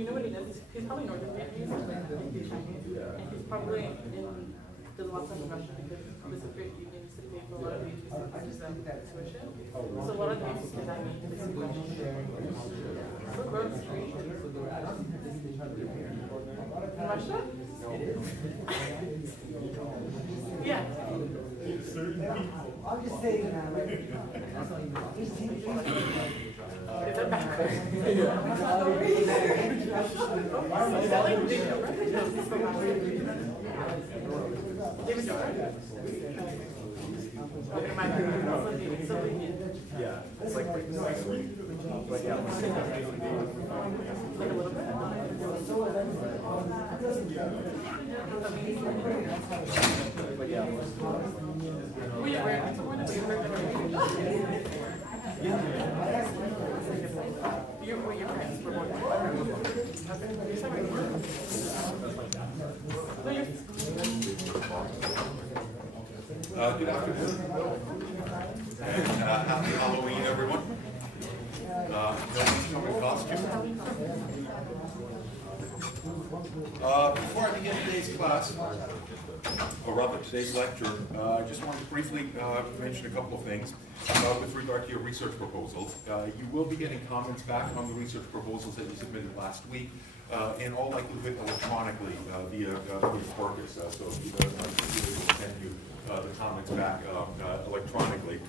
You know what he knows? He's probably Northern Vietnamese, and he's probably in, there's lots of Russia because this is great union to pay for a lot of these tuition. So a lot of these kids I meet in Grove Street. Russia? Yeah. I'm just saying that, like, is that backwards? Yeah, it's like yeah. Like a little bit. But yeah. Were your parents were born there? Good afternoon. Happy Halloween, everyone. Nobody's come in costume. Before I begin today's class, or rather today's lecture, I just want to briefly mention a couple of things with regard to your research proposals. You will be getting comments back on the research proposals that you submitted last week, in all likelihood electronically via Quarkus. So if you don't mind, we'll send you the comments back electronically.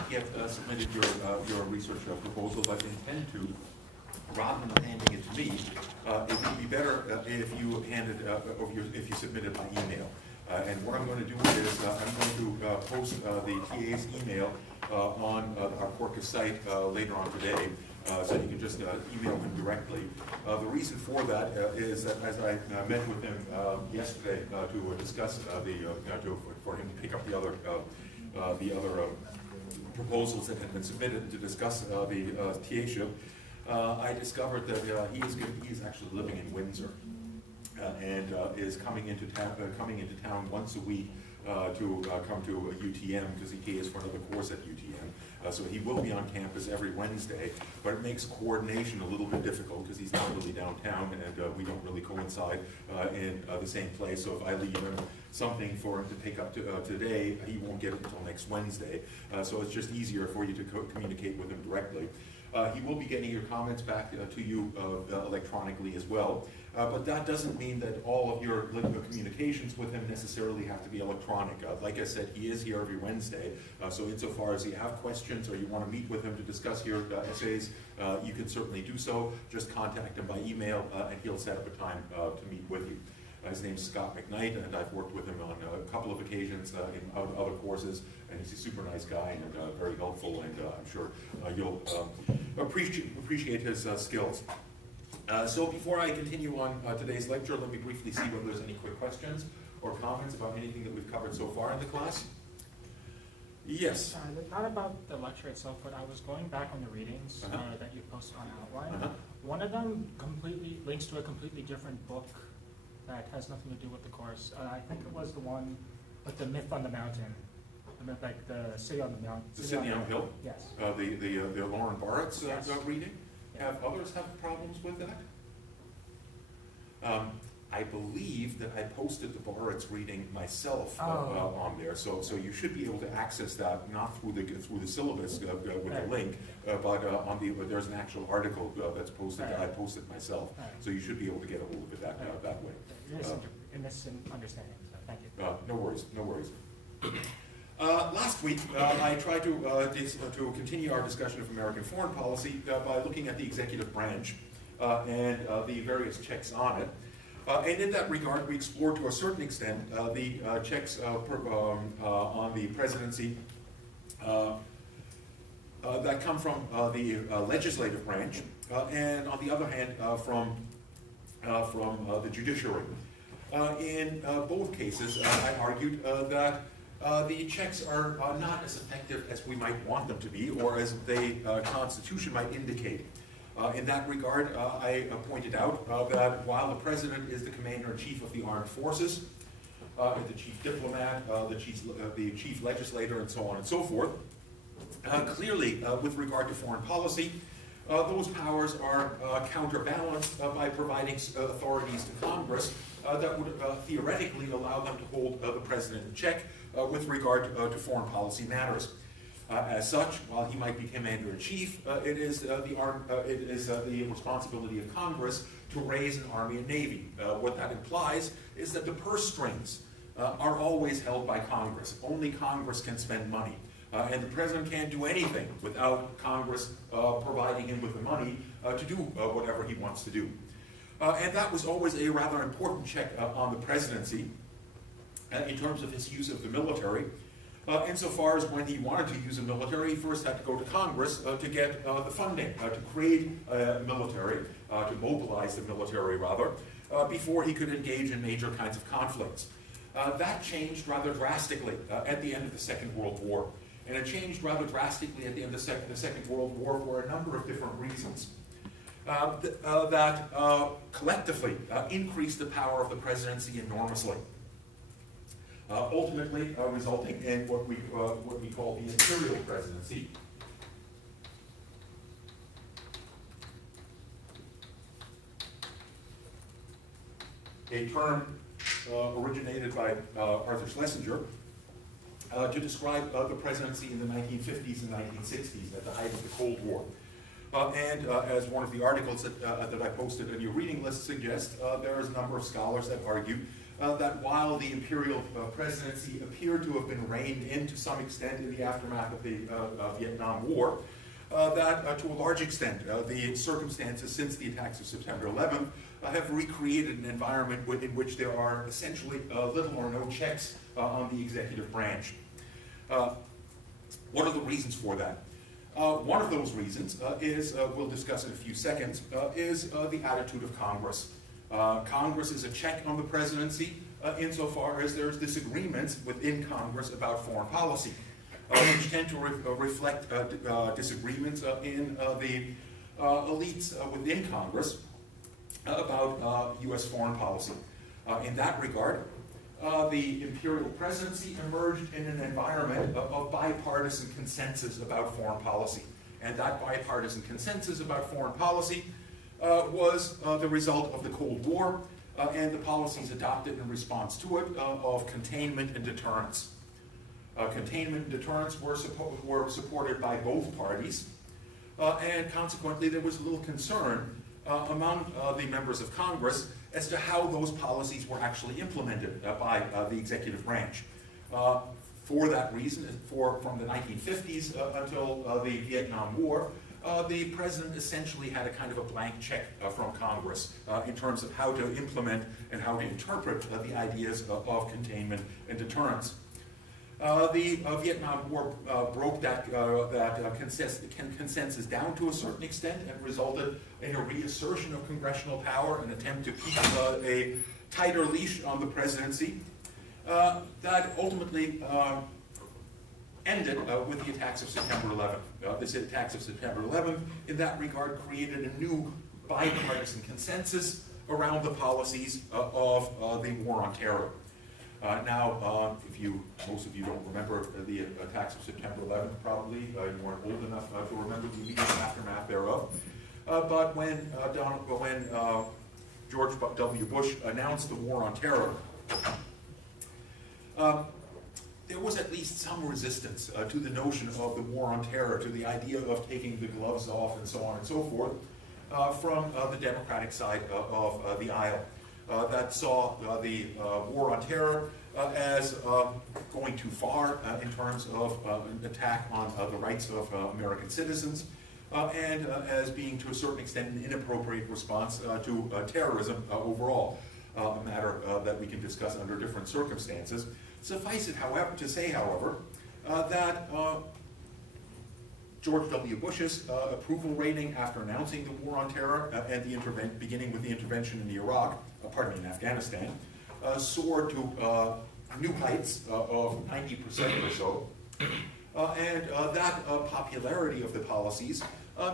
not yet submitted your research proposal, but intend to, rather than handing it to me, it would be better if you if you submit it by email. And what I'm going to do is I'm going to post the TA's email on our Quarkus site later on today, so you can just email him directly. The reason for that is that as I met with him yesterday to discuss for him to pick up the other proposals that had been submitted to discuss the TA-ship, I discovered that he is actually living in Windsor. And is coming into town once a week to come to UTM because he TAs for another course at UTM. So he will be on campus every Wednesday, but it makes coordination a little bit difficult because he's not really downtown and we don't really coincide in the same place. So if I leave him something for him to pick up today, he won't get it until next Wednesday. So it's just easier for you to communicate with him directly. He will be getting your comments back to you electronically as well. But that doesn't mean that all of your communications with him necessarily have to be electronic. Like I said, he is here every Wednesday, so insofar as you have questions or you want to meet with him to discuss your essays, you can certainly do so. Just contact him by email and he'll set up a time to meet with you. His name's Scott McKnight, and I've worked with him on a couple of occasions in other courses, and he's a super nice guy and very helpful, and I'm sure you'll appreciate his skills. So before I continue on today's lecture, let me briefly see whether there's any quick questions or comments about anything that we've covered so far in the class. Yes? Not about the lecture itself, but I was going back on the readings that you posted on Outline. One of them completely links to a completely different book that has nothing to do with the course. I think it was the one with the myth on the mountain. Like the city on the mountain. The City on the Hill? Yes. The Lauren Barrett's yes. Reading? Yeah. Have others have problems with that? I believe that I posted the Barrett's reading myself on there, so you should be able to access that not through the syllabus with the link, but there's an actual article that's posted that I posted myself, so you should be able to get a hold of it that way. In this understanding, so thank you. No worries, no worries. Last week, I tried to continue our discussion of American foreign policy by looking at the executive branch and the various checks on it. And in that regard, we explored to a certain extent the checks on the presidency that come from the legislative branch, and on the other hand, from the judiciary. In both cases, I argued that the checks are not as effective as we might want them to be, or as the Constitution might indicate. In that regard, I pointed out that while the President is the Commander-in-Chief of the Armed Forces, the Chief Diplomat, the Chief Legislator, and so on and so forth, clearly, with regard to foreign policy, those powers are counterbalanced by providing authorities to Congress that would theoretically allow them to hold the President in check with regard to foreign policy matters. As such, while he might be Commander-in-Chief, it is the responsibility of Congress to raise an Army and Navy. What that implies is that the purse strings are always held by Congress. Only Congress can spend money. And the President can't do anything without Congress providing him with the money to do whatever he wants to do. And that was always a rather important check on the presidency in terms of his use of the military. Insofar as when he wanted to use the military, he first had to go to Congress to get the funding, to create a military, to mobilize the military rather, before he could engage in major kinds of conflicts. That changed rather drastically at the end of the Second World War. And it changed rather drastically at the end of the Second World War for a number of different reasons. That collectively increased the power of the presidency enormously. Ultimately resulting in what we call the imperial presidency. A term originated by Arthur Schlesinger to describe the presidency in the 1950s and 1960s at the height of the Cold War. And as one of the articles that I posted in your reading list suggests, there is a number of scholars that argue that while the imperial presidency appeared to have been reined in to some extent in the aftermath of the Vietnam War, that to a large extent the circumstances since the attacks of September 11th have recreated an environment in which there are essentially little or no checks on the executive branch. What are the reasons for that? One of those reasons is, we'll discuss in a few seconds, is the attitude of Congress. Congress is a check on the presidency insofar as there's disagreements within Congress about foreign policy, which tend to reflect disagreements in the elites within Congress about U.S. foreign policy. In that regard, the imperial presidency emerged in an environment of bipartisan consensus about foreign policy. And that bipartisan consensus about foreign policy was the result of the Cold War and the policies adopted in response to it of containment and deterrence. Containment and deterrence were supported by both parties, and consequently there was little concern among the members of Congress as to how those policies were actually implemented by the executive branch. For that reason, from the 1950s until the Vietnam War, the president essentially had a kind of a blank check from Congress in terms of how to implement and how to interpret the ideas of containment and deterrence. The Vietnam War broke that consensus down to a certain extent and resulted in a reassertion of congressional power, an attempt to keep a tighter leash on the presidency that ultimately ended with the attacks of September 11th. This attacks of September 11th, in that regard, created a new bipartisan consensus around the policies of the War on Terror. Now, most of you don't remember the attacks of September 11th, probably. You weren't old enough to remember the immediate aftermath thereof. But when George W. Bush announced the War on Terror, there was at least some resistance to the notion of the War on Terror, to the idea of taking the gloves off and so on and so forth, from the Democratic side of the aisle. That saw the War on Terror as going too far in terms of an attack on the rights of American citizens, and as being to a certain extent an inappropriate response to terrorism overall, a matter that we can discuss under different circumstances. Suffice it, however, to say, however, that George W. Bush's approval rating after announcing the War on Terror and beginning with the intervention in Afghanistan, soared to new heights of 90% or so. And that popularity of the policies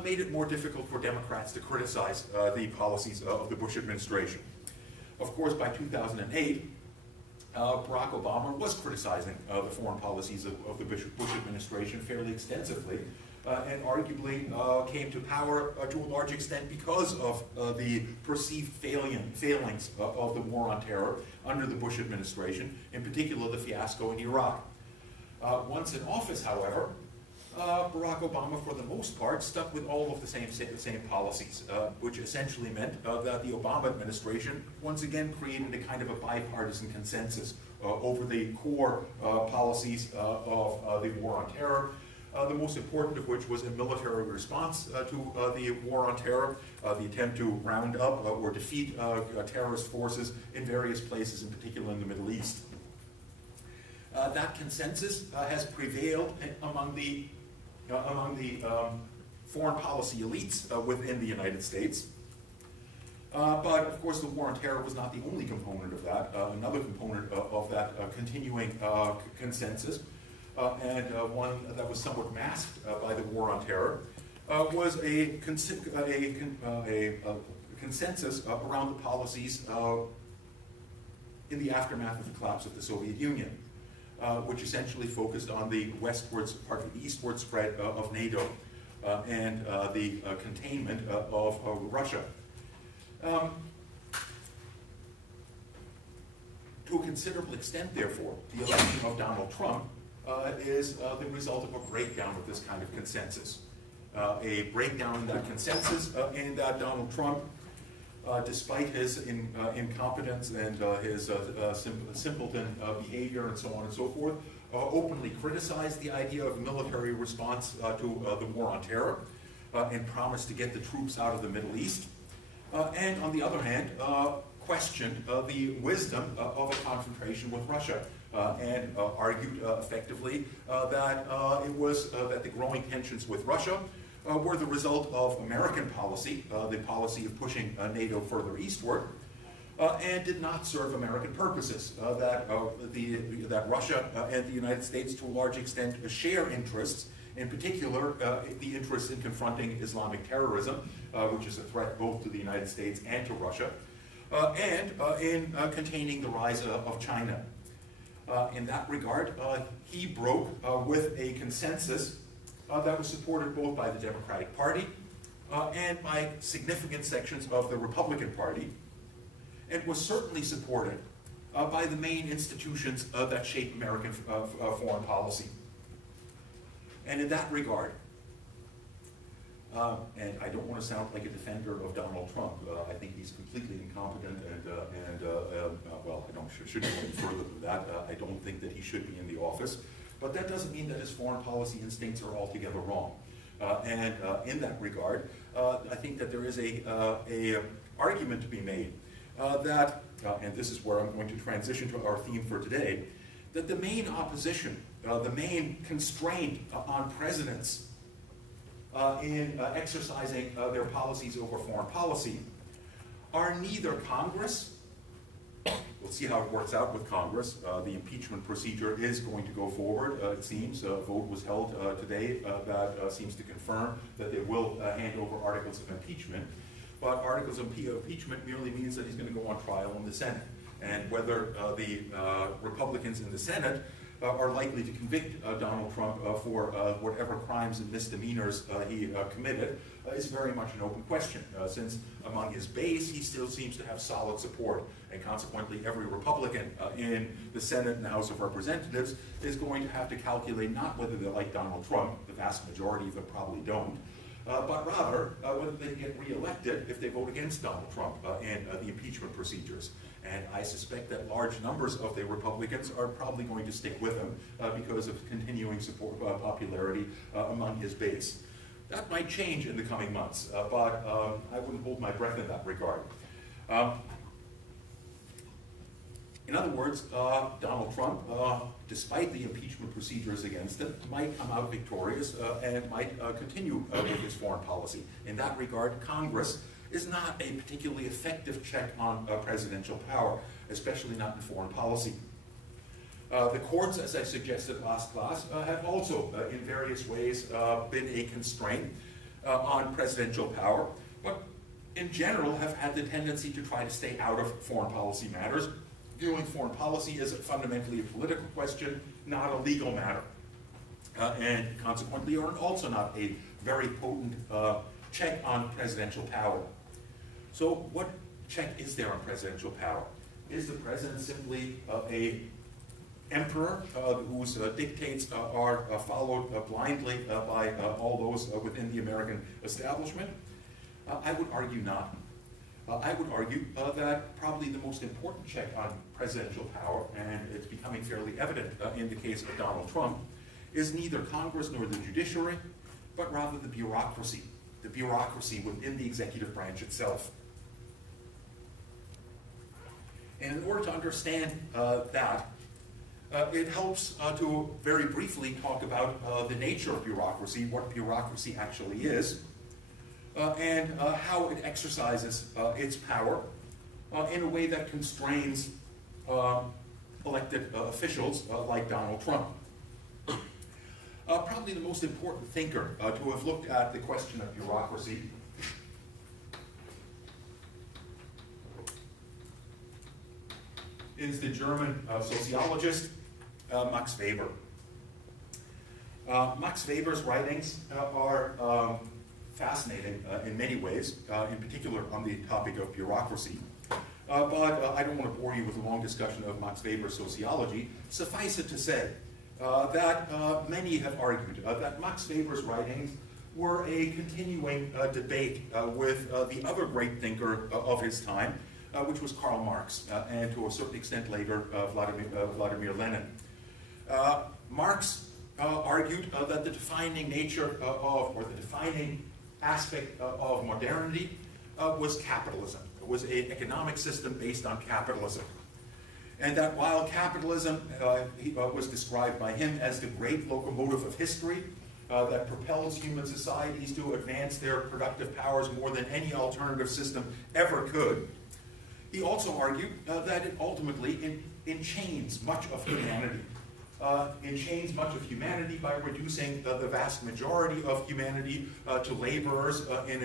made it more difficult for Democrats to criticize the policies of the Bush administration. Of course, by 2008, Barack Obama was criticizing the foreign policies of the Bush administration fairly extensively, and arguably came to power to a large extent because of the perceived failings of the War on Terror under the Bush administration, in particular the fiasco in Iraq. Once in office, however, Barack Obama, for the most part, stuck with all of the same policies, which essentially meant that the Obama administration once again created a kind of a bipartisan consensus over the core policies of the War on Terror, the most important of which was a military response to the War on Terror, the attempt to round up or defeat terrorist forces in various places, in particular in the Middle East. That consensus has prevailed among the foreign policy elites within the United States. But of course the War on Terror was not the only component of that. Another component of that continuing consensus, and one that was somewhat masked by the War on Terror, was a consensus around the policies in the aftermath of the collapse of the Soviet Union, which essentially focused on the eastward spread of NATO and the containment of Russia. To a considerable extent, therefore, the election of Donald Trump is the result of a breakdown of this kind of consensus. A breakdown in that consensus in that Donald Trump despite his incompetence and his simpleton behavior and so on and so forth, openly criticized the idea of military response to the war on terror and promised to get the troops out of the Middle East. And on the other hand, questioned the wisdom of a confrontation with Russia and argued effectively that it was that the growing tensions with Russia were the result of American policy, the policy of pushing NATO further eastward, and did not serve American purposes, that Russia and the United States to a large extent share interests, in particular the interest in confronting Islamic terrorism, which is a threat both to the United States and to Russia, and in containing the rise of China. In that regard, he broke with a consensus that was supported both by the Democratic Party and by significant sections of the Republican Party, and was certainly supported by the main institutions that shape American foreign policy. And in that regard, and I don't want to sound like a defender of Donald Trump. I think he's completely incompetent, and well, I shouldn't go any further than that. I don't think that he should be in the office. But that doesn't mean that his foreign policy instincts are altogether wrong. And in that regard, I think that there is a argument to be made that, and this is where I'm going to transition to our theme for today, that the main opposition, the main constraint on presidents in exercising their policies over foreign policy are neither Congress. We'll see how it works out with Congress. The impeachment procedure is going to go forward, it seems. A vote was held today that seems to confirm that they will hand over articles of impeachment. But articles of impeachment merely means that he's going to go on trial in the Senate. And whether the Republicans in the Senate are likely to convict Donald Trump for whatever crimes and misdemeanors he committed is very much an open question, since among his base he still seems to have solid support, and consequently every Republican in the Senate and the House of Representatives is going to have to calculate not whether they like Donald Trump, the vast majority of them probably don't, but rather whether they get reelected if they vote against Donald Trump in the impeachment procedures. And I suspect that large numbers of the Republicans are probably going to stick with him because of continuing support, popularity among his base. That might change in the coming months, but I wouldn't hold my breath in that regard. In other words, Donald Trump, despite the impeachment procedures against him, might come out victorious and might continue with his foreign policy. In that regard, Congress is not a particularly effective check on presidential power, especially not in foreign policy. The courts, as I suggested last class, have also, in various ways, been a constraint on presidential power, but in general have had the tendency to try to stay out of foreign policy matters, viewing foreign policy as fundamentally a political question, not a legal matter, and consequently are also not a very potent check on presidential power. So what check is there on presidential power? Is the president simply a emperor whose dictates are followed blindly by all those within the American establishment? I would argue not. I would argue that probably the most important check on presidential power, and it's becoming fairly evident in the case of Donald Trump, is neither Congress nor the judiciary, but rather the bureaucracy within the executive branch itself. And in order to understand that, it helps to very briefly talk about the nature of bureaucracy, what bureaucracy actually is, and how it exercises its power in a way that constrains elected officials like Donald Trump. Probably the most important thinker to have looked at the question of bureaucracy is the German sociologist Max Weber. Max Weber's writings are fascinating in many ways, in particular on the topic of bureaucracy. But I don't want to bore you with a long discussion of Max Weber's sociology. Suffice it to say that many have argued that Max Weber's writings were a continuing debate with the other great thinker of his time, which was Karl Marx, and to a certain extent later, Vladimir Lenin. Marx argued that the defining nature or the defining aspect of modernity was capitalism. It was an economic system based on capitalism. And that while capitalism was described by him as the great locomotive of history that propels human societies to advance their productive powers more than any alternative system ever could, he also argued that it ultimately enchains much of humanity. Enchains much of humanity by reducing the vast majority of humanity to laborers in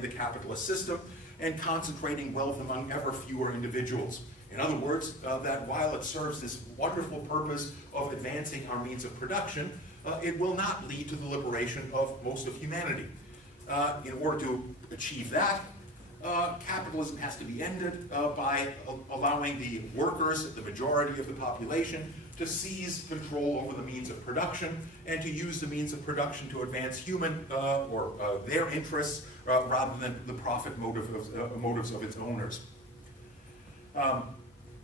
the capitalist system and concentrating wealth among ever fewer individuals. In other words, that while it serves this wonderful purpose of advancing our means of production, it will not lead to the liberation of most of humanity. In order to achieve that, capitalism has to be ended by allowing the workers, the majority of the population, to seize control over the means of production and to use the means of production to advance human or their interests rather than the profit motives of its owners.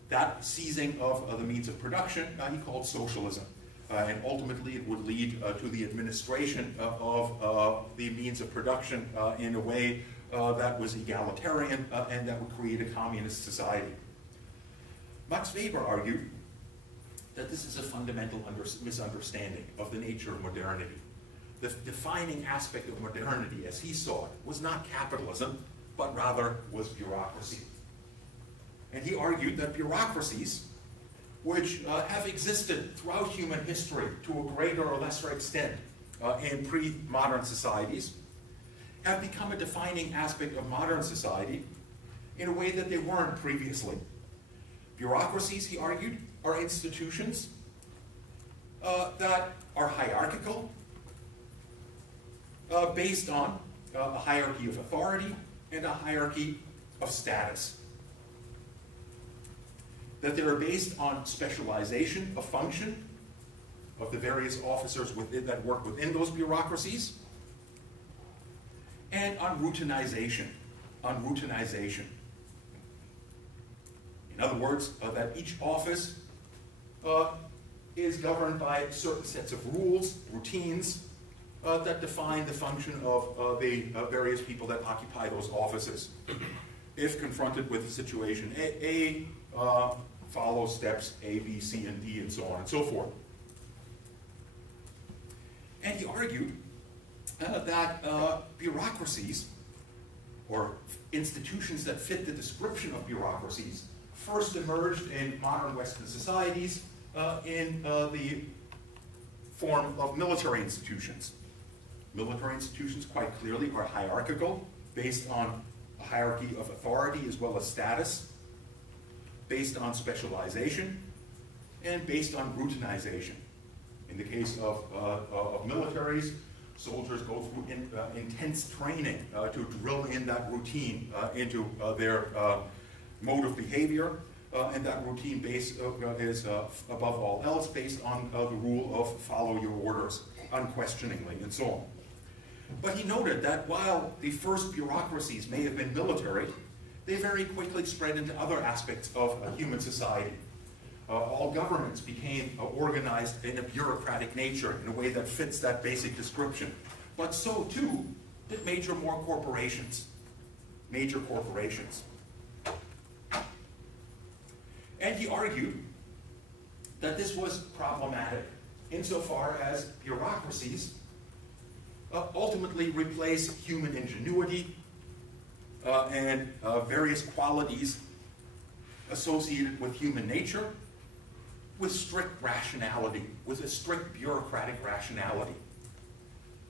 That seizing of the means of production he called socialism. And ultimately it would lead to the administration of the means of production in a way that was egalitarian and that would create a communist society. Max Weber argued that this is a fundamental misunderstanding of the nature of modernity. The defining aspect of modernity, as he saw it, was not capitalism, but rather was bureaucracy. And he argued that bureaucracies, which have existed throughout human history to a greater or lesser extent in pre-modern societies, have become a defining aspect of modern society in a way that they weren't previously. Bureaucracies, he argued, are institutions that are hierarchical, based on a hierarchy of authority and a hierarchy of status. That they are based on specialization of function of the various officers that work within those bureaucracies, and on routinization. In other words, that each office is governed by certain sets of rules, routines, that define the function of the various people that occupy those offices. If confronted with a situation A follow steps A, B, C, and D, and so on and so forth. And he argued that bureaucracies, or institutions that fit the description of bureaucracies, first emerged in modern Western societies in the form of military institutions. Military institutions, quite clearly, are hierarchical, based on a hierarchy of authority as well as status, based on specialization, and based on routinization. In the case of militaries, soldiers go through intense training to drill in that routine into their mode of behavior, and that routine is, above all else, based on the rule of follow your orders unquestioningly, and so on. But he noted that while the first bureaucracies may have been military, they very quickly spread into other aspects of human society. All governments became organized in a bureaucratic nature in a way that fits that basic description. But so too did major corporations. Major corporations. And he argued that this was problematic insofar as bureaucracies ultimately replace human ingenuity and various qualities associated with human nature with strict rationality, with a strict bureaucratic rationality.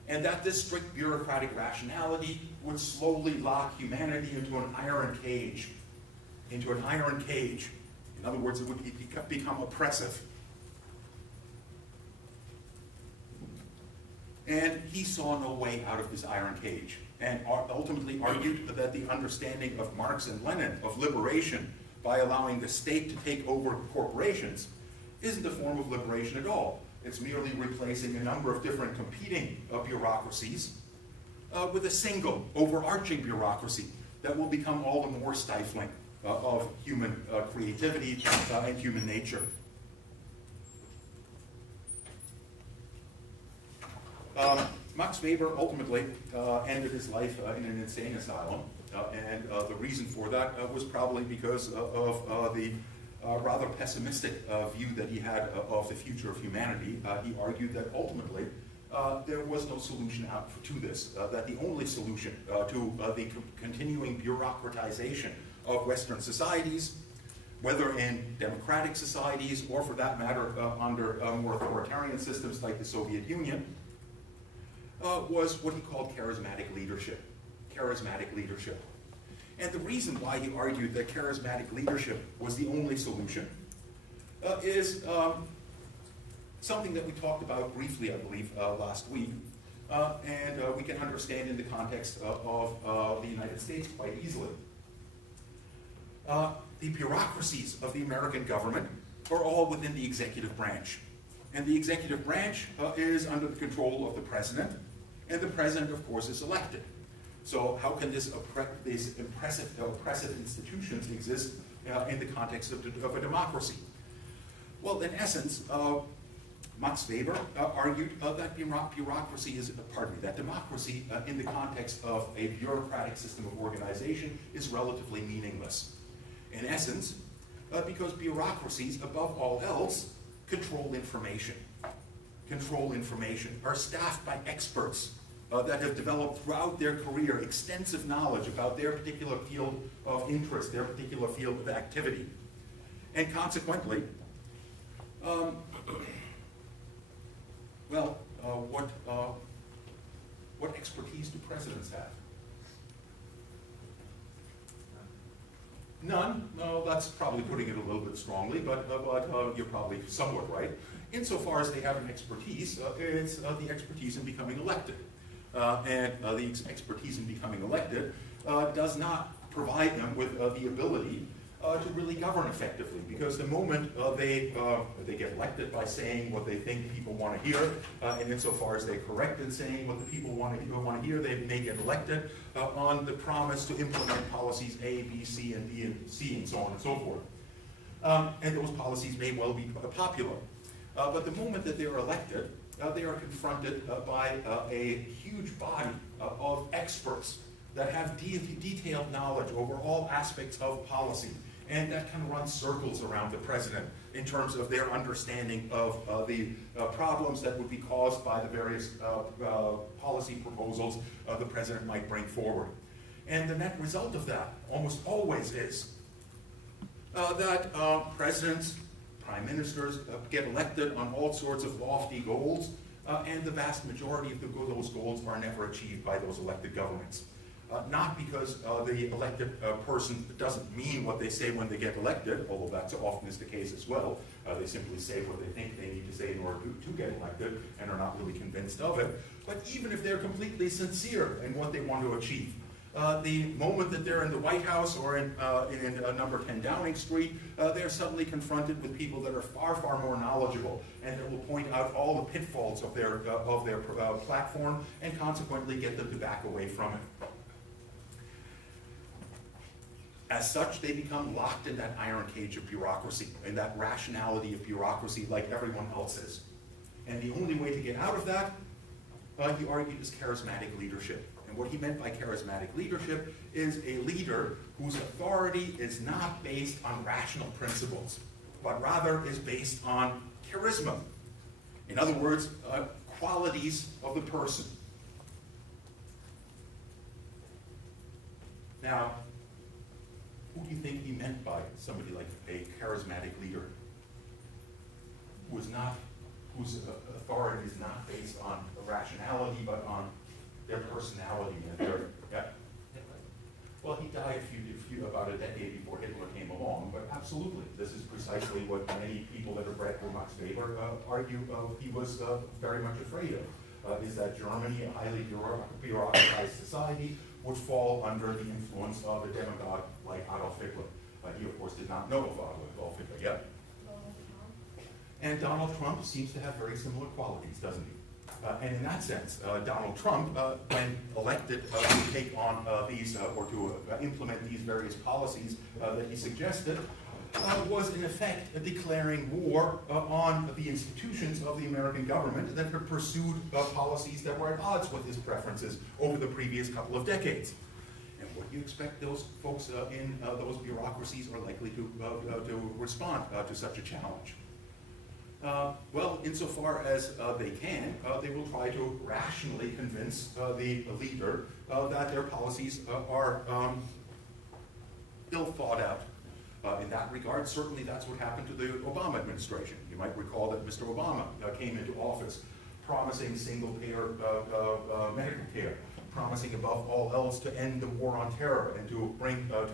And that this strict bureaucratic rationality would slowly lock humanity into an iron cage. Into an iron cage. In other words, it would become oppressive. And he saw no way out of this iron cage, and ultimately argued that the understanding of Marx and Lenin of liberation by allowing the state to take over corporations isn't a form of liberation at all. It's merely replacing a number of different competing bureaucracies with a single, overarching bureaucracy that will become all the more stifling of human creativity and human nature. Max Weber ultimately ended his life in an insane asylum, and the reason for that was probably because of the rather pessimistic view that he had of the future of humanity. He argued that ultimately there was no solution out to this, that the only solution to the continuing bureaucratization of Western societies, whether in democratic societies or for that matter under more authoritarian systems like the Soviet Union, was what he called charismatic leadership. Charismatic leadership. And the reason why he argued that charismatic leadership was the only solution is something that we talked about briefly, I believe, last week, and we can understand in the context of the United States quite easily. The bureaucracies of the American government are all within the executive branch. And the executive branch is under the control of the president, and the president, of course, is elected. So how can these oppressive institutions exist in the context of a democracy? Well, in essence, Max Weber argued that bureaucracy is, that democracy in the context of a bureaucratic system of organization is relatively meaningless. In essence, because bureaucracies, above all else, control information, are staffed by experts that have developed throughout their career extensive knowledge about their particular field of interest, their particular field of activity. And consequently, what expertise do presidents have? None. No, that's probably putting it a little bit strongly, but you're probably somewhat right. Insofar as they have an expertise, it's the expertise in becoming elected. And the expertise in becoming elected does not provide them with the ability to really govern effectively, because the moment they get elected by saying what they think people want to hear, and insofar as they're correct in saying what the people want to hear, they may get elected on the promise to implement policies A, B, C, and D, and C, and so on and so forth. And those policies may well be popular. But the moment that they're elected, they are confronted by a huge body of experts that have detailed knowledge over all aspects of policy, and that can run circles around the president in terms of their understanding of the problems that would be caused by the various policy proposals the president might bring forward. And the net result of that almost always is that presidents, prime ministers get elected on all sorts of lofty goals, and the vast majority of those goals are never achieved by those elected governments. Not because the elected person doesn't mean what they say when they get elected, although that often is the case as well. They simply say what they think they need to say in order to get elected and are not really convinced of it. But even if they're completely sincere in what they want to achieve, the moment that they're in the White House or in number 10 Downing Street, they're suddenly confronted with people that are far, far more knowledgeable and that will point out all the pitfalls of their platform and consequently get them to back away from it. As such, they become locked in that iron cage of bureaucracy, in that rationality of bureaucracy like everyone else is. And the only way to get out of that, he argued, is charismatic leadership. And what he meant by charismatic leadership is a leader whose authority is not based on rational principles, but rather is based on charisma. In other words, qualities of the person. Now, who do you think he meant by somebody like a charismatic leader whose authority is not based on rationality, but on their personality and their, yeah? Well, he died about a decade before Hitler came along, but absolutely, this is precisely what many people that have read Max Weber argue he was very much afraid of, is that Germany, a highly bureaucratized society, would fall under the influence of a demagogue like Adolf Hitler. He, of course, did not know of Adolf Hitler yet. And Donald Trump seems to have very similar qualities, doesn't he? And in that sense, Donald Trump, when elected to take on these, or to implement these various policies that he suggested, was in effect declaring war on the institutions of the American government that had pursued policies that were at odds with his preferences over the previous couple of decades. And what do you expect those folks in those bureaucracies are likely to respond to such a challenge? Well, insofar as they can, they will try to rationally convince the leader that their policies are ill thought out. In that regard, certainly that's what happened to the Obama administration. You might recall that Mr. Obama came into office promising single-payer medical care, promising above all else to end the war on terror and to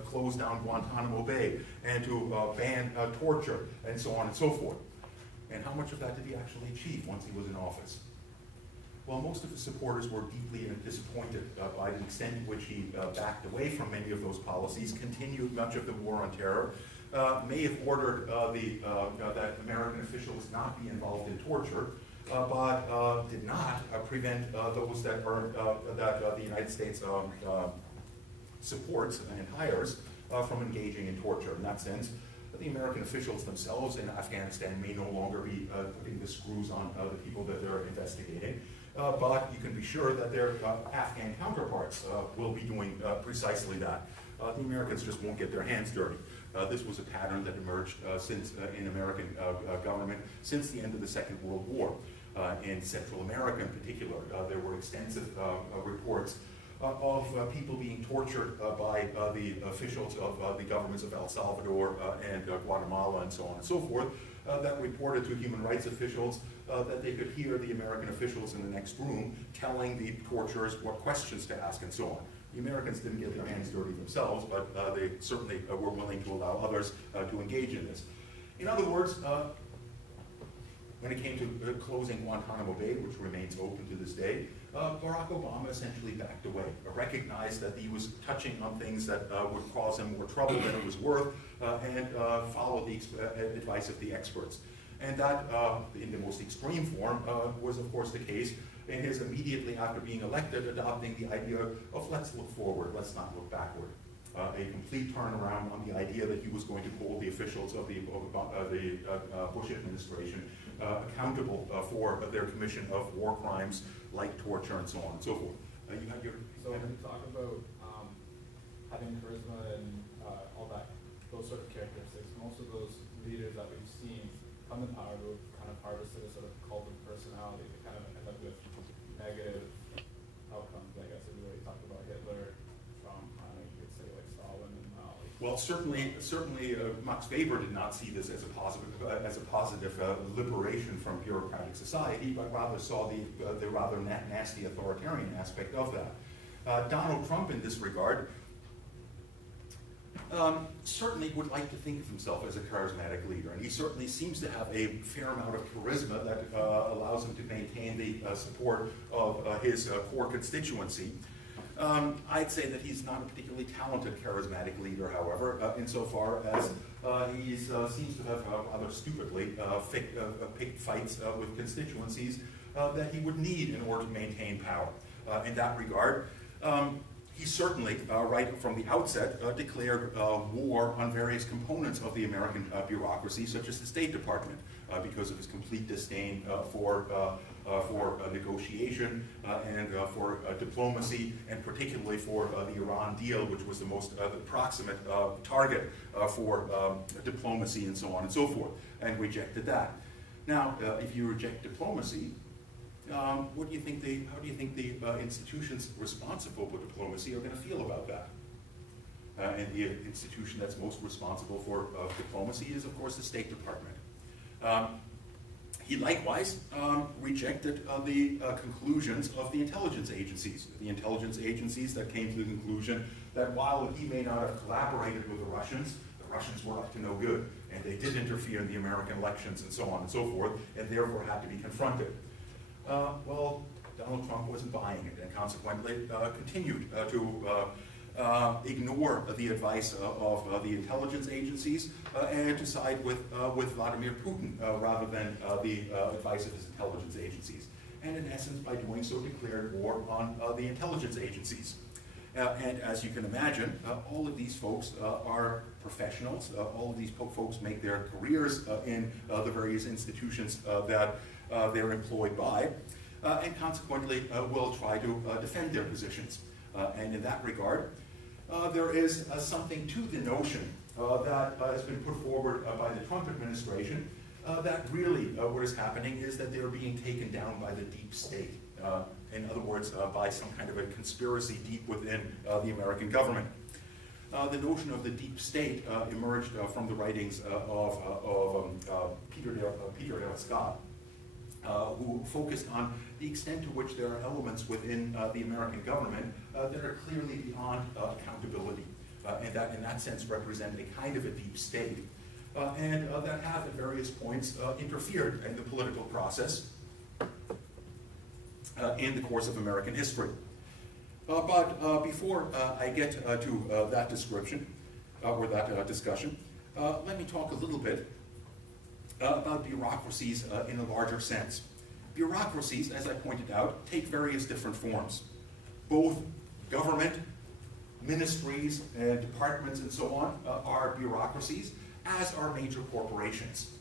close down Guantanamo Bay and to ban torture and so on and so forth. And how much of that did he actually achieve once he was in office? Well, most of his supporters were deeply disappointed by the extent in which he backed away from many of those policies, continued much of the war on terror, may have ordered that American officials not be involved in torture, but did not prevent those that the United States supports and hires from engaging in torture. In that sense, the American officials themselves in Afghanistan may no longer be putting the screws on the people that they're investigating, but you can be sure that their Afghan counterparts will be doing precisely that. The Americans just won't get their hands dirty. This was a pattern that emerged in American government since the end of the Second World War. In Central America in particular, there were extensive reports of people being tortured by the officials of the governments of El Salvador and Guatemala and so on and so forth, that reported to human rights officials that they could hear the American officials in the next room telling the torturers what questions to ask and so on. The Americans didn't get their hands dirty themselves, but they certainly were willing to allow others to engage in this. In other words, when it came to closing Guantanamo Bay, which remains open to this day, Barack Obama essentially backed away, recognized that he was touching on things that would cause him more trouble than it was worth, and followed the advice of the experts. And that, in the most extreme form, was of course the case in his immediately after being elected adopting the idea of let's look forward, let's not look backward. A complete turnaround on the idea that he was going to hold the officials of the Bush administration accountable for their commission of war crimes like torture and so on and so forth. You had your so when you talk about having charisma and all that, those sort of characteristics, most of those leaders that we've seen come to power who have kind of harvested a sort of cult of personality to kind of end up with negative outcomes, I guess, is the way you talk about Hitler, Trump, you could say like Stalin and Mao. Well, certainly, Max Weber did not see this as a positive liberation from bureaucratic society, but rather saw the rather nasty authoritarian aspect of that. Donald Trump, in this regard, certainly would like to think of himself as a charismatic leader, and he certainly seems to have a fair amount of charisma that allows him to maintain the support of his core constituency. I'd say that he's not a particularly talented, charismatic leader, however, insofar as he seems to have rather stupidly picked fights with constituencies that he would need in order to maintain power. In that regard, he certainly, right from the outset, declared war on various components of the American bureaucracy, such as the State Department, because of his complete disdain for negotiation and for diplomacy, and particularly for the Iran deal, which was the most proximate target for diplomacy and so on and so forth, and rejected that. Now, if you reject diplomacy, how do you think the institutions responsible for diplomacy are going to feel about that? And the institution that's most responsible for diplomacy is, of course, the State Department. He likewise rejected the conclusions of the intelligence agencies. The intelligence agencies that came to the conclusion that while he may not have collaborated with the Russians were up to no good, and they did interfere in the American elections and so on and so forth, and therefore had to be confronted. Well, Donald Trump wasn't buying it, and consequently continued to ignore the advice of the intelligence agencies and to side with Vladimir Putin rather than the advice of his intelligence agencies. and in essence, by doing so, declared war on the intelligence agencies. And as you can imagine, all of these folks are professionals. All of these folks make their careers in the various institutions that they're employed by, and consequently will try to defend their positions. And in that regard, there is something to the notion that has been put forward by the Trump administration that really what is happening is that they're being taken down by the deep state. In other words, by some kind of a conspiracy deep within the American government. The notion of the deep state emerged from the writings of Peter Dale Scott, who focused on the extent to which there are elements within the American government that are clearly beyond accountability, and that in that sense represent a kind of a deep state, and that have at various points interfered in the political process in the course of American history. But before I get to that description, or that discussion, let me talk a little bit about bureaucracies in a larger sense. Bureaucracies, as I pointed out, take various different forms. Both government, ministries, and departments and so on are bureaucracies, as are major corporations.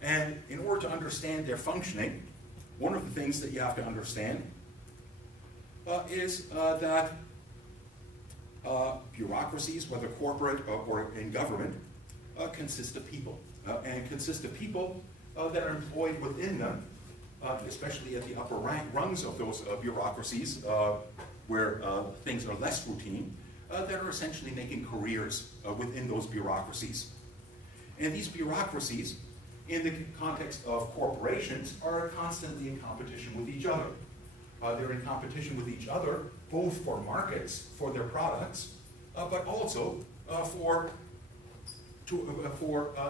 And in order to understand their functioning, one of the things that you have to understand is that bureaucracies, whether corporate or in government, consist of people. And consist of people that are employed within them, especially at the upper rungs of those bureaucracies, where things are less routine, that are essentially making careers within those bureaucracies. And these bureaucracies, in the context of corporations, are constantly in competition with each other. They're in competition with each other, both for markets, for their products, but also for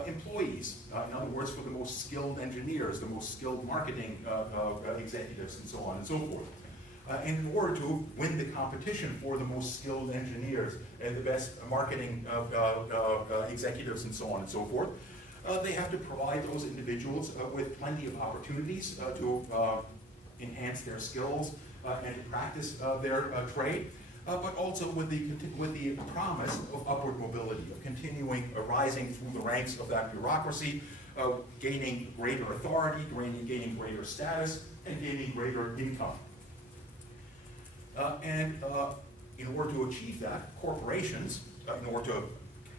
employees. In other words, for the most skilled engineers, the most skilled marketing executives, and so on and so forth. And in order to win the competition for the most skilled engineers and the best marketing executives, and so on and so forth, they have to provide those individuals with plenty of opportunities to enhance their skills and practice their trade, but also with the promise of upward mobility, of continuing rising through the ranks of that bureaucracy, gaining greater authority, gaining greater status, and gaining greater income. And in order to achieve that, corporations, in order to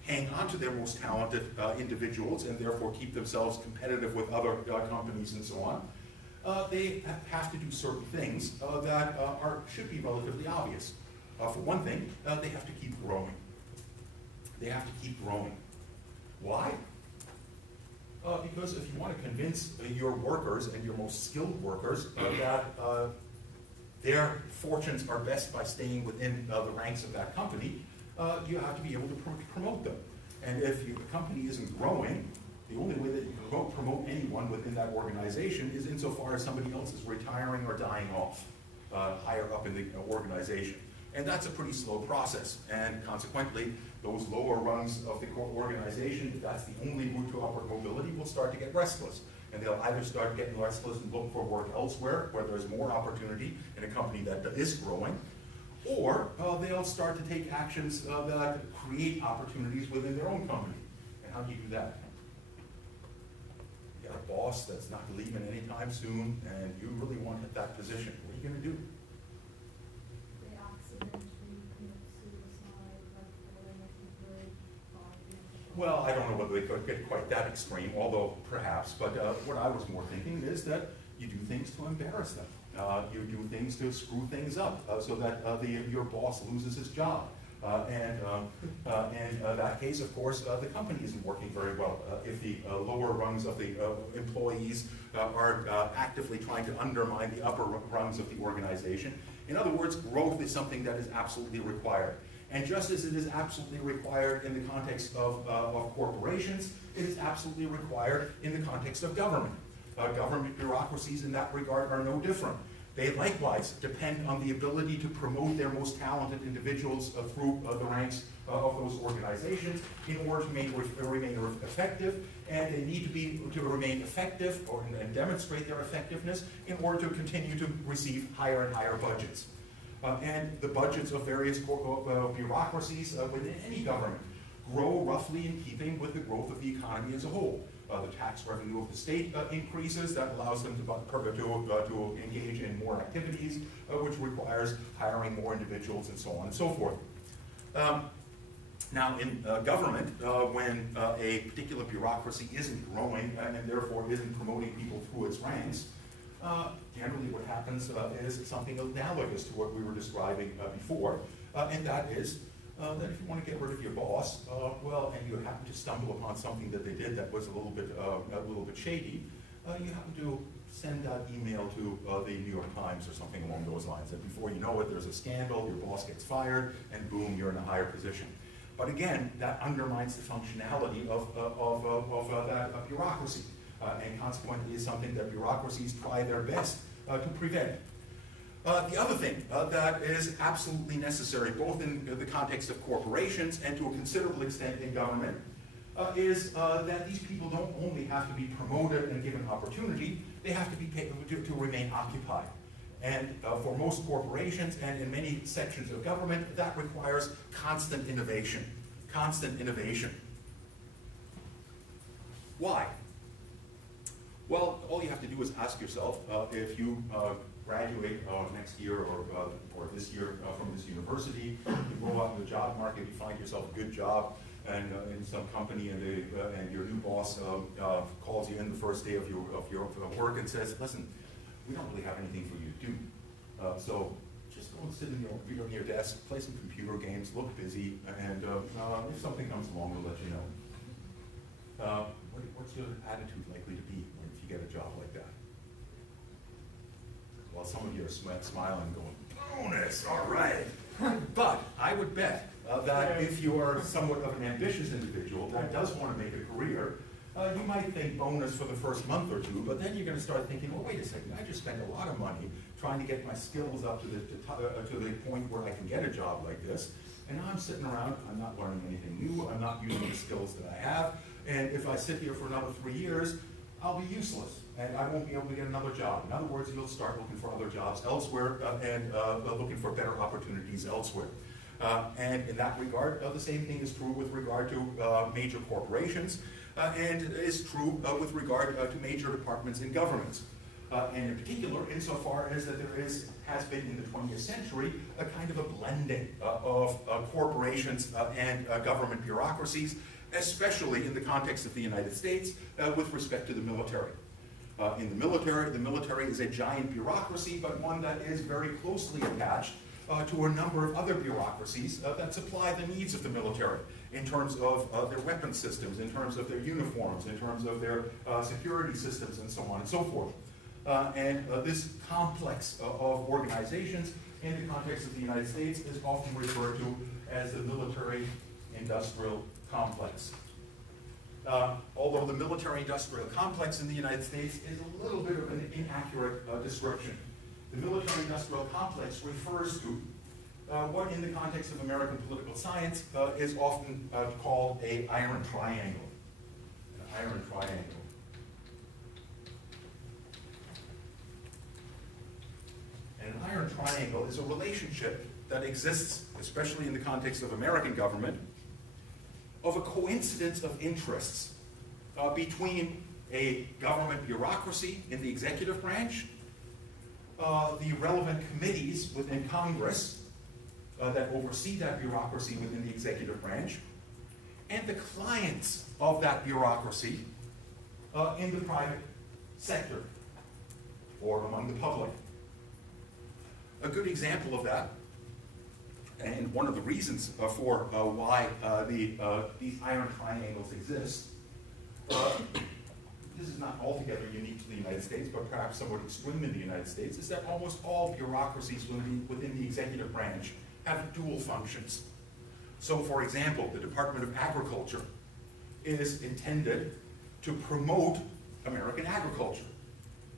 hang on to their most talented individuals and therefore keep themselves competitive with other companies and so on, they have to do certain things that should be relatively obvious. For one thing, they have to keep growing. They have to keep growing. Why? Because if you want to convince your workers and your most skilled workers that their fortunes are best by staying within the ranks of that company, you have to be able to promote them. And if the company isn't growing, the only way that you can promote anyone within that organization is insofar as somebody else is retiring or dying off higher up in the organization. And that's a pretty slow process. And consequently, those lower rungs of the organization, if that's the only route to upward mobility, will start to get restless. And they'll either start getting restless and look for work elsewhere, where there's more opportunity in a company that is growing, or they'll start to take actions that create opportunities within their own company. And how do you do that? You got a boss that's not leaving anytime soon, and you really want that position. What are you going to do? They accidentally commit suicide, like falling off a bridge. Well, I don't know whether they could get quite that extreme, although perhaps. But what I was more thinking is that you do things to embarrass them. You do things to screw things up so that your boss loses his job. And in that case, of course, the company isn't working very well. If the lower rungs of the employees are actively trying to undermine the upper rungs of the organization. In other words, growth is something that is absolutely required. And just as it is absolutely required in the context of corporations, it is absolutely required in the context of government. Government bureaucracies in that regard are no different. They likewise depend on the ability to promote their most talented individuals through the ranks of those organizations in order to remain effective, and they need to remain effective and demonstrate their effectiveness in order to continue to receive higher and higher budgets. And the budgets of various bureaucracies within any government grow roughly in keeping with the growth of the economy as a whole. The tax revenue of the state increases. That allows them to engage in more activities, which requires hiring more individuals and so on and so forth. Now, in government, when a particular bureaucracy isn't growing and therefore isn't promoting people through its ranks, generally what happens is something analogous to what we were describing before, and that is that if you want to get rid of your boss, well, and you happen to stumble upon something that they did that was a little bit shady, you happen to send that email to the New York Times or something along those lines. And before you know it, there's a scandal, your boss gets fired, and boom, you're in a higher position. But again, that undermines the functionality of that bureaucracy, and consequently is something that bureaucracies try their best to prevent. The other thing that is absolutely necessary, both in the context of corporations and to a considerable extent in government, is that these people don't only have to be promoted and given opportunity, they have to be paid to remain occupied. And for most corporations and in many sections of government, that requires constant innovation. Constant innovation. Why? Well, all you have to do is ask yourself, if you graduate next year or this year from this university, you go out in the job market, you find yourself a good job and in some company, and your new boss calls you in the first day of your work and says, listen, we don't really have anything for you to do. So just go and sit in your desk, play some computer games, look busy, and if something comes along, we'll let you know. What's your attitude likely to be if you get a job like that? Well, some of you are smiling going, bonus, all right. But I would bet that if you are somewhat of an ambitious individual that does want to make a career, you might think bonus for the first month or two, but then you're going to start thinking, well, wait a second, I just spent a lot of money trying to get my skills up to the point where I can get a job like this, and now I'm sitting around, I'm not learning anything new, I'm not using the skills that I have, and if I sit here for another 3 years, I'll be useless, and I won't be able to get another job. In other words, you'll start looking for other jobs elsewhere and looking for better opportunities elsewhere. And in that regard, the same thing is true with regard to major corporations, and is true with regard to major departments in governments. And in particular, insofar as that there has been in the 20th century a kind of a blending of corporations and government bureaucracies, especially in the context of the United States with respect to the military. In the military is a giant bureaucracy, but one that is very closely attached to a number of other bureaucracies that supply the needs of the military in terms of their weapon systems, in terms of their uniforms, in terms of their security systems, and so on and so forth. And this complex of organizations in the context of the United States is often referred to as the military-industrial complex. Although the military-industrial complex in the United States is a little bit of an inaccurate description. The military-industrial complex refers to what in the context of American political science is often called an iron triangle. An iron triangle. And an iron triangle is a relationship that exists, especially in the context of American government, of a coincidence of interests between a government bureaucracy in the executive branch, the relevant committees within Congress that oversee that bureaucracy within the executive branch, and the clients of that bureaucracy in the private sector or among the public. A good example of that, and one of the reasons for why these iron triangles exist, this is not altogether unique to the United States, but perhaps somewhat extreme in the United States, is that almost all bureaucracies within the executive branch have dual functions. So, for example, the Department of Agriculture is intended to promote American agriculture.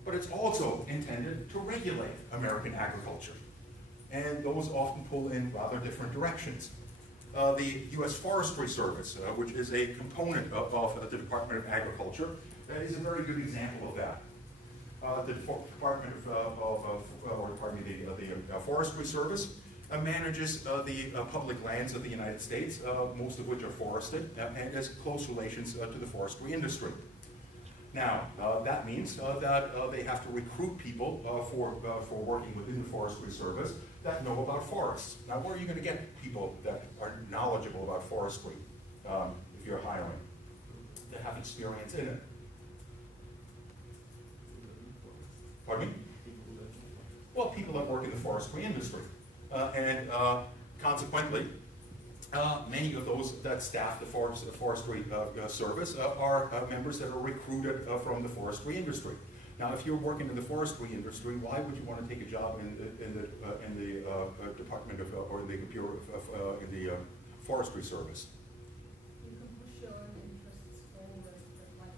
but it's also intended to regulate American agriculture. And those often pull in rather different directions. The U.S. Forestry Service, which is a component of the Department of Agriculture, is a very good example of that. The Department the Forestry Service manages the public lands of the United States, most of which are forested, and has close relations to the forestry industry. Now, that means that they have to recruit people for working within the Forestry Service that know about forests. Now, where are you going to get people that are knowledgeable about forestry if you're hiring, that have experience in it? Pardon me? Well, people that work in the forestry industry. And consequently, many of those that staff the forestry service are members that are recruited from the forestry industry. Now, if you're working in the forestry industry, why would you want to take a job in the Department of or in the Bureau in the Forestry Service? You can push your own interests forward, but like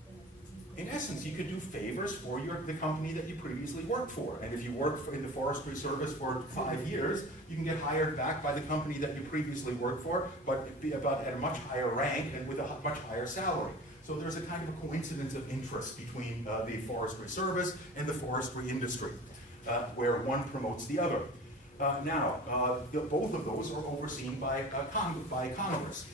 In essence, you could do favors for the company that you previously worked for. And if you work in the Forestry Service for 5 years, you can get hired back by the company that you previously worked for, but at a much higher rank and with a much higher salary. So there's a kind of a coincidence of interest between the Forestry Service and the forestry industry, where one promotes the other. Both of those are overseen by Congress.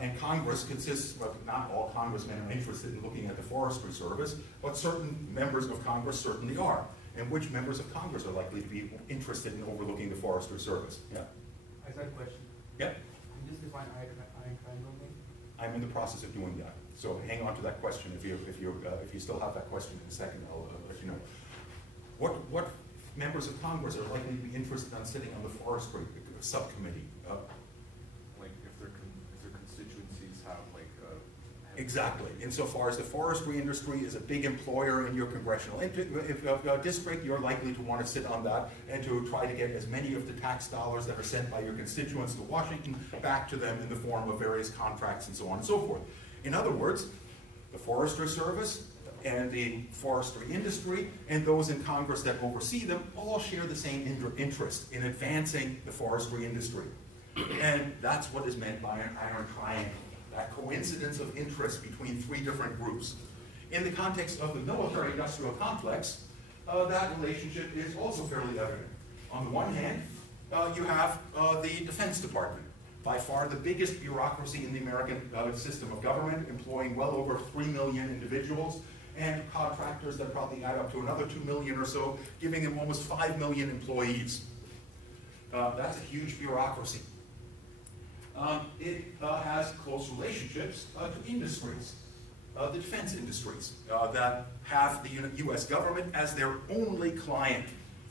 And Congress consists, well, not all congressmen are interested in looking at the Forestry Service, but certain members of Congress certainly are. And which members of Congress are likely to be interested in overlooking the Forestry Service? Yeah? I got a question. Yeah? Can you just define iron triangle name? I'm in the process of doing that. So hang on to that question. If you still have that question in a second, I'll let you know. What members of Congress are likely to be interested in sitting on the Forestry Subcommittee? Exactly. Insofar as the forestry industry is a big employer in your congressional district, you're likely to want to sit on that and to try to get as many of the tax dollars that are sent by your constituents to Washington back to them in the form of various contracts and so on and so forth. In other words, the Forestry Service and the forestry industry and those in Congress that oversee them all share the same interest in advancing the forestry industry. And that's what is meant by an iron triangle. That coincidence of interest between three different groups. In the context of the military-industrial complex, that relationship is also fairly evident. On the one hand, you have the Defense Department, by far the biggest bureaucracy in the American system of government, employing well over 3 million individuals, and contractors that probably add up to another 2 million or so, giving them almost 5 million employees. That's a huge bureaucracy. It has close relationships to industries, the defense industries, that have the U.S. government as their only client,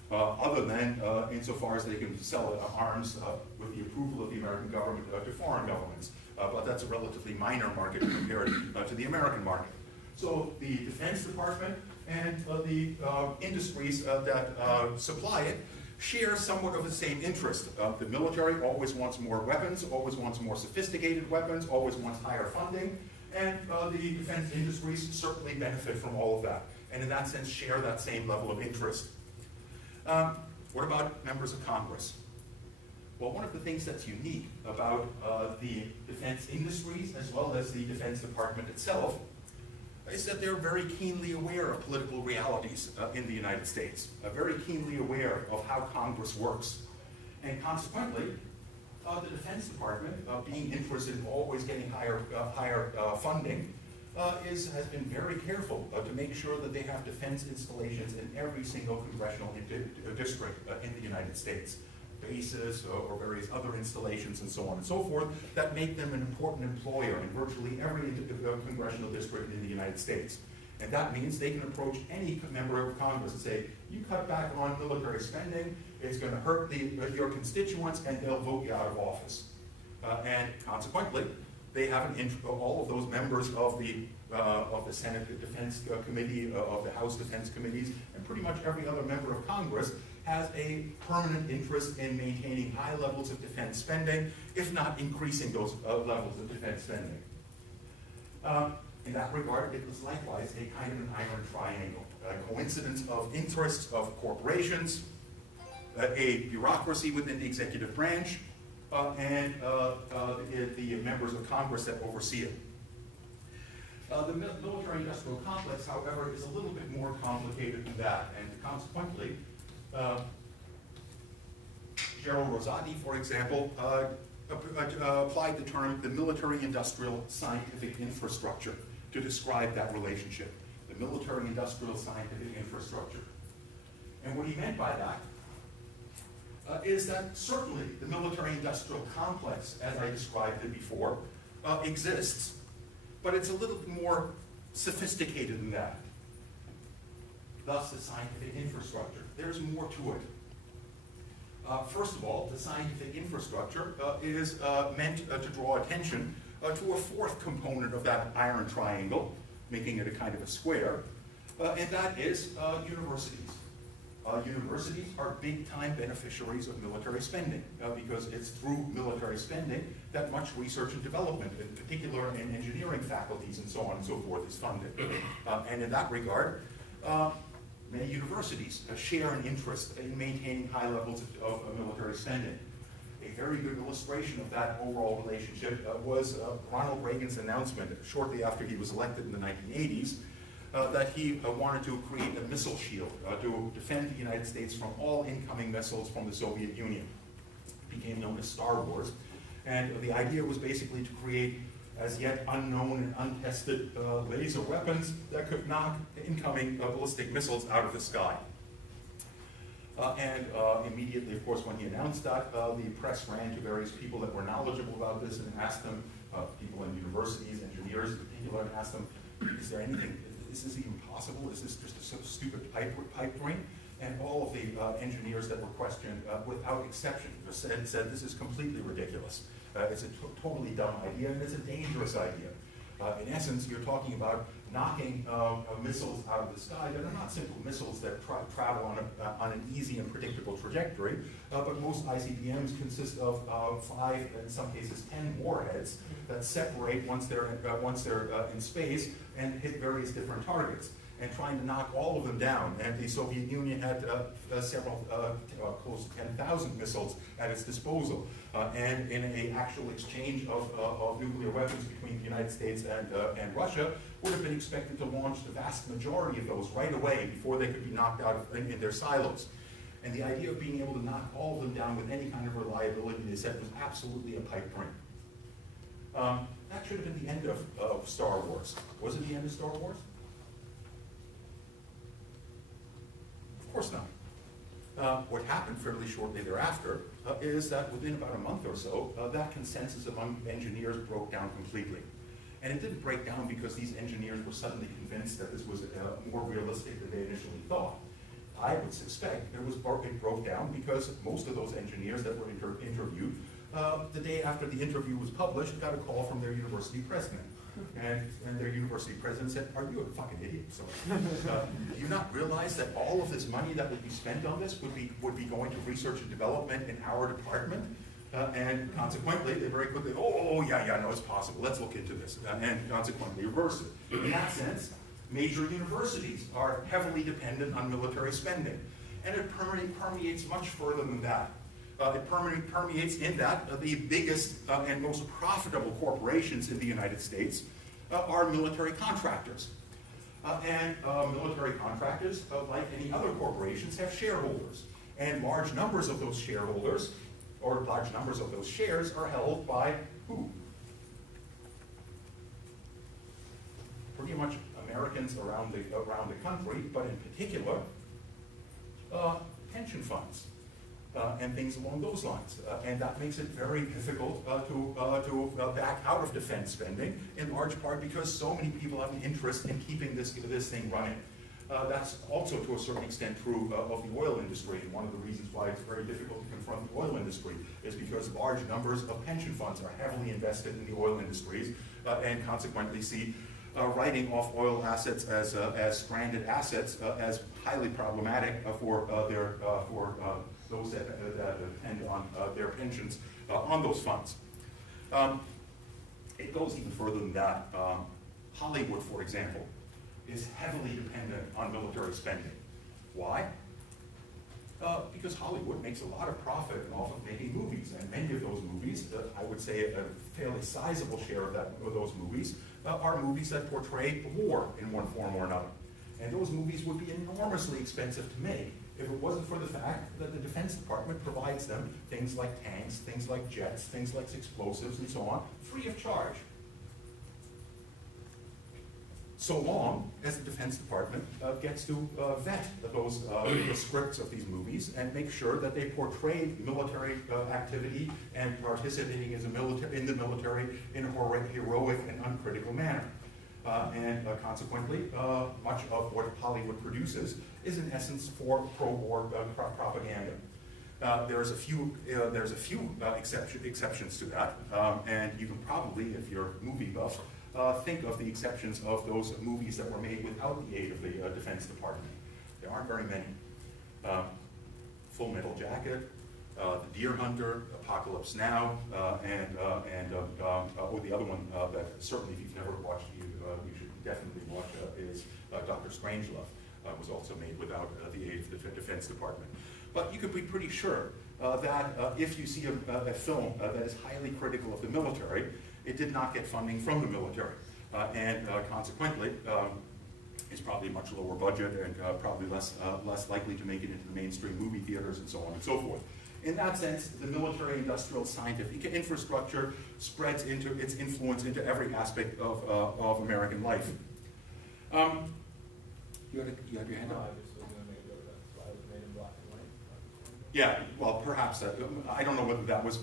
other than insofar as they can sell arms with the approval of the American government to foreign governments. But that's a relatively minor market compared to the American market. So the Defense Department and the industries that supply it share somewhat of the same interest. The military always wants more weapons, always wants more sophisticated weapons, always wants higher funding, and the defense industries certainly benefit from all of that, and in that sense share that same level of interest. What about members of Congress? Well, one of the things that's unique about the defense industries as well as the Defense Department itself is that they're very keenly aware of political realities in the United States, very keenly aware of how Congress works. And consequently, the Defense Department, being interested in always getting higher funding, has been very careful to make sure that they have defense installations in every single congressional district in the United States. Bases or various other installations and so on and so forth that make them an important employer in virtually every congressional district in the United States. And that means they can approach any member of Congress and say, you cut back on military spending, it's going to hurt your constituents, and they'll vote you out of office. And consequently, they have all of those members of the Senate Defense Committee, of the House Defense Committees, and pretty much every other member of Congress has a permanent interest in maintaining high levels of defense spending, if not increasing those levels of defense spending. In that regard, it was likewise a kind of an iron triangle. coincidence of interests of corporations, a bureaucracy within the executive branch, and the members of Congress that oversee it. The military-industrial complex, however, is a little bit more complicated than that, and consequently, Gerald Rosati, for example, applied the term the military-industrial scientific infrastructure to describe that relationship, the military-industrial scientific infrastructure. And what he meant by that is that certainly the military-industrial complex, as I described it before, exists, but it's a little bit more sophisticated than that. Thus, the scientific infrastructure. There's more to it. First of all, the scientific infrastructure is meant to draw attention to a fourth component of that iron triangle, making it a kind of a square, and that is universities. Universities are big-time beneficiaries of military spending because it's through military spending that much research and development, in particular in engineering faculties and so on and so forth, is funded. And in that regard, many universities share an interest in maintaining high levels of military spending. A very good illustration of that overall relationship was Ronald Reagan's announcement shortly after he was elected in the 1980s that he wanted to create a missile shield to defend the United States from all incoming missiles from the Soviet Union. It became known as Star Wars. And the idea was basically to create as yet unknown and untested laser weapons that could knock incoming ballistic missiles out of the sky. Immediately, of course, when he announced that, the press ran to various people that were knowledgeable about this and asked them, people in universities, engineers in particular, and asked them, is there anything, is this even possible? Is this just a sort of stupid pipe dream? And all of the engineers that were questioned, without exception, said this is completely ridiculous. It's a totally dumb idea, and it's a dangerous idea. In essence, you're talking about knocking missiles out of the sky that are not simple missiles that travel on an easy and predictable trajectory, but most ICBMs consist of 5, in some cases 10 warheads that separate once they're in space and hit various different targets. And trying to knock all of them down. And the Soviet Union had several, close to 10,000 missiles at its disposal. And in an actual exchange of nuclear weapons between the United States and Russia, would have been expected to launch the vast majority of those right away before they could be knocked out in their silos. And the idea of being able to knock all of them down with any kind of reliability, they said, was absolutely a pipe dream. That should have been the end of Star Wars. Was it the end of Star Wars? Of course not. What happened fairly shortly thereafter is that within about a month or so, that consensus among engineers broke down completely. And it didn't break down because these engineers were suddenly convinced that this was more realistic than they initially thought. I would suspect it broke down because most of those engineers that were interviewed, the day after the interview was published, got a call from their university president. And their university president said, "Are you a fucking idiot? So, do you not realize that all of this money that would be spent on this would be going to research and development in our department?" And consequently, they very quickly, yeah, no, it's possible. Let's look into this. And consequently reverse it. In that sense, major universities are heavily dependent on military spending. And it permeates much further than that. It permeates in that the biggest and most profitable corporations in the United States are military contractors. Military contractors, like any other corporations, have shareholders. And large numbers of those shareholders, or large numbers of those shares, are held by who? Pretty much Americans around the country, but in particular, pension funds. And things along those lines. And that makes it very difficult to back out of defense spending, in large part because so many people have an interest in keeping this thing running. That's also to a certain extent true of the oil industry. And one of the reasons why it's very difficult to confront the oil industry is because large numbers of pension funds are heavily invested in the oil industries and consequently see writing off oil assets as stranded assets as highly problematic for those that depend on their pensions on those funds. It goes even further than that. Hollywood, for example, is heavily dependent on military spending. Why? Because Hollywood makes a lot of profit off of making movies, and many of those movies, I would say a fairly sizable share of those movies, are movies that portray war in one form or another. And those movies would be enormously expensive to make if it wasn't for the fact that the Defense Department provides them things like tanks, things like jets, things like explosives, and so on, free of charge. So long as the Defense Department gets to vet those the scripts of these movies and make sure that they portray military activity and participating as in the military in a heroic and uncritical manner. Consequently, much of what Hollywood produces is in essence for pro-war propaganda. There's a few exceptions to that, and you can probably, if you're movie buff, think of the exceptions of those movies that were made without the aid of the Defense Department. There aren't very many. Full Metal Jacket, The Deer Hunter, Apocalypse Now, and the other one that certainly if you've never watched, you should definitely watch is Dr. Strangelove. Was also made without the aid of the Defense Department. But you could be pretty sure that if you see a film that is highly critical of the military, it did not get funding from the military. Consequently, it's probably a much lower budget and probably less likely to make it into the mainstream movie theaters and so on and so forth. In that sense, the military, industrial, scientific infrastructure spreads into its influence into every aspect of American life. You had your hand No, up? I just was going to make a joke that's why it was made in black and white. Yeah, well, perhaps. I don't know whether that was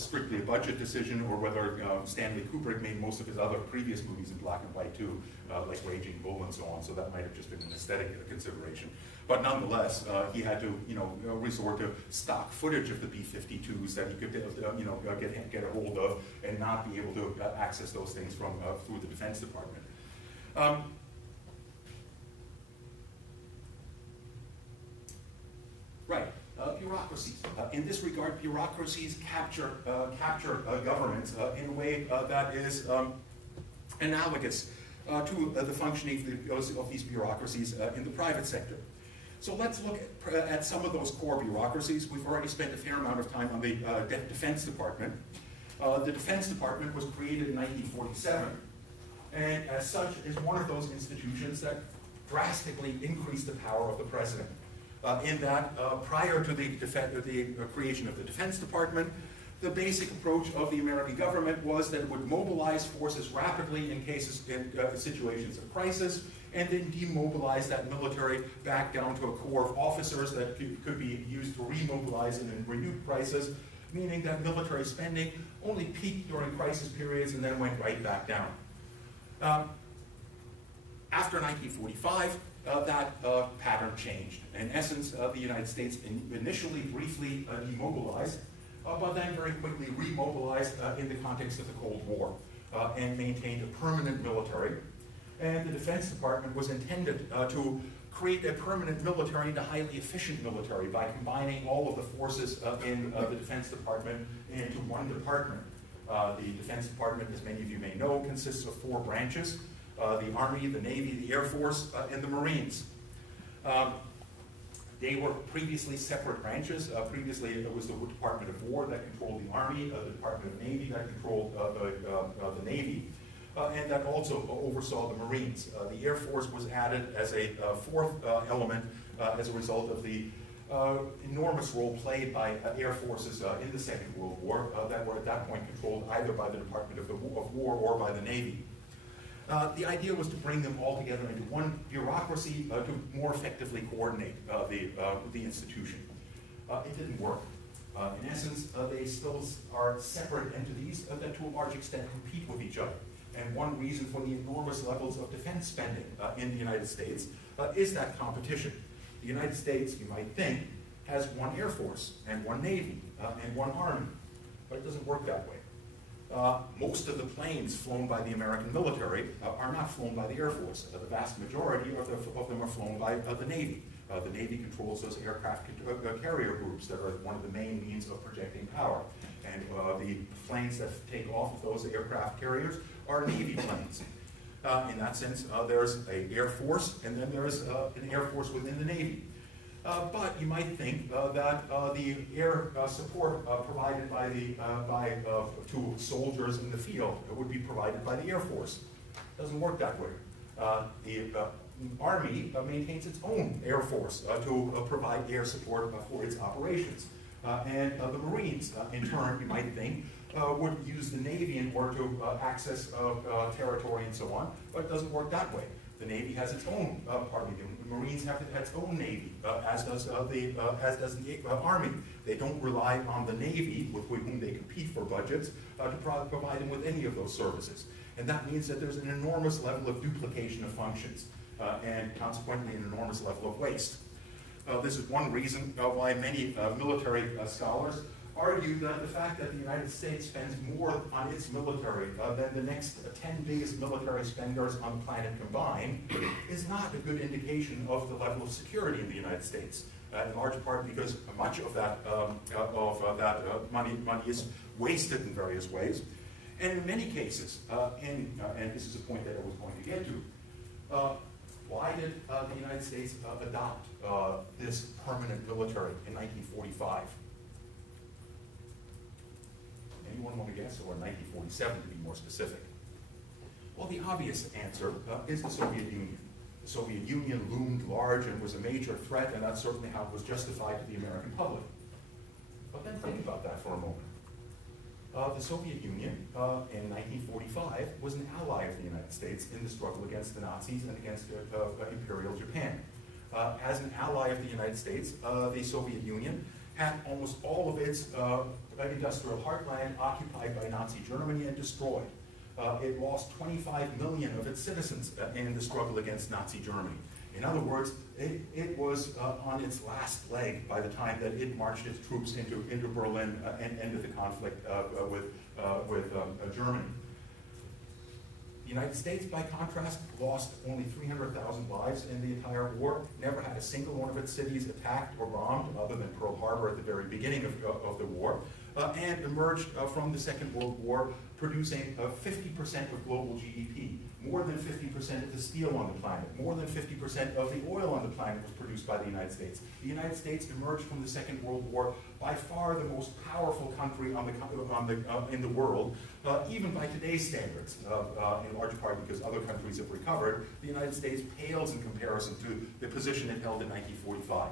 strictly a budget decision or whether Stanley Kubrick made most of his other previous movies in black and white too, like Raging Bull and so on, so that might have just been an aesthetic consideration. But nonetheless, he had to, resort to stock footage of the B-52s that he could, get a hold of and not be able to access those things from through the Defense Department. Right. Bureaucracies. In this regard, bureaucracies capture governments in a way that is analogous to the functioning of these bureaucracies in the private sector. So let's look at some of those core bureaucracies. We've already spent a fair amount of time on the Defense Department. The Defense Department was created in 1947, and as such is one of those institutions that drastically increased the power of the president. In that, prior to the creation of the Defense Department, the basic approach of the American government was that it would mobilize forces rapidly in situations of crisis, and then demobilize that military back down to a core of officers that could be used to remobilize in a renewed crisis, meaning that military spending only peaked during crisis periods and then went right back down. After 1945, that pattern changed. In essence, the United States initially briefly demobilized, but then very quickly remobilized in the context of the Cold War and maintained a permanent military. And the Defense Department was intended to create a permanent military and a highly efficient military by combining all of the forces in the Defense Department into one department. The Defense Department, as many of you may know, consists of 4 branches: the Army, the Navy, the Air Force, and the Marines. They were previously separate branches. Previously, it was the Department of War that controlled the Army, the Department of Navy that controlled the Navy, and that also oversaw the Marines. The Air Force was added as a 4th element as a result of the enormous role played by air forces in the Second World War that were at that point controlled either by the Department of War or by the Navy. The idea was to bring them all together into one bureaucracy to more effectively coordinate the institution. It didn't work. In essence, they still are separate entities that to a large extent compete with each other. And one reason for the enormous levels of defense spending in the United States is that competition. The United States, you might think, has one Air Force and one Navy and one Army, but it doesn't work that way. Most of the planes flown by the American military are not flown by the Air Force. The vast majority of them are flown by the Navy. The Navy controls those aircraft carrier groups that are one of the main means of projecting power. And the planes that take off of those aircraft carriers are Navy planes. In that sense, there's an Air Force, and then there's an Air Force within the Navy. But you might think that the air support provided by to soldiers in the field would be provided by the Air Force. Doesn't work that way. The Army maintains its own Air Force to provide air support for its operations. And the Marines, in turn, you might think, would use the Navy in order to access territory and so on, but it doesn't work that way. The Navy has its own, the Marines have its own Navy, as does the Army. They don't rely on the Navy, with whom they compete for budgets, to provide them with any of those services. And that means that there's an enormous level of duplication of functions, and consequently an enormous level of waste. This is one reason why many military scholars argue that the fact that the United States spends more on its military than the next 10 biggest military spenders on the planet combined is not a good indication of the level of security in the United States, in large part because much of that, money is wasted in various ways. And in many cases, and this is a point that I was going to get to, why did the United States adopt this permanent military in 1945? Anyone want to guess? Or 1947 to be more specific? Well, the obvious answer is the Soviet Union. The Soviet Union loomed large and was a major threat, and that's certainly how it was justified to the American public. But then think about that for a moment. The Soviet Union in 1945 was an ally of the United States in the struggle against the Nazis and against Imperial Japan. As an ally of the United States, the Soviet Union had almost all of its industrial heartland occupied by Nazi Germany and destroyed. It lost 25 million of its citizens in the struggle against Nazi Germany. In other words, it was on its last leg by the time that it marched its troops into Berlin and ended the conflict with Germany. The United States, by contrast, lost only 300,000 lives in the entire war, never had a single one of its cities attacked or bombed, other than Pearl Harbor at the very beginning of the war, and emerged from the Second World War producing 50% of global GDP. More than 50% of the steel on the planet, more than 50% of the oil on the planet was produced by the United States. The United States emerged from the Second World War by far the most powerful country in the world, even by today's standards, in large part because other countries have recovered. The United States pales in comparison to the position it held in 1945.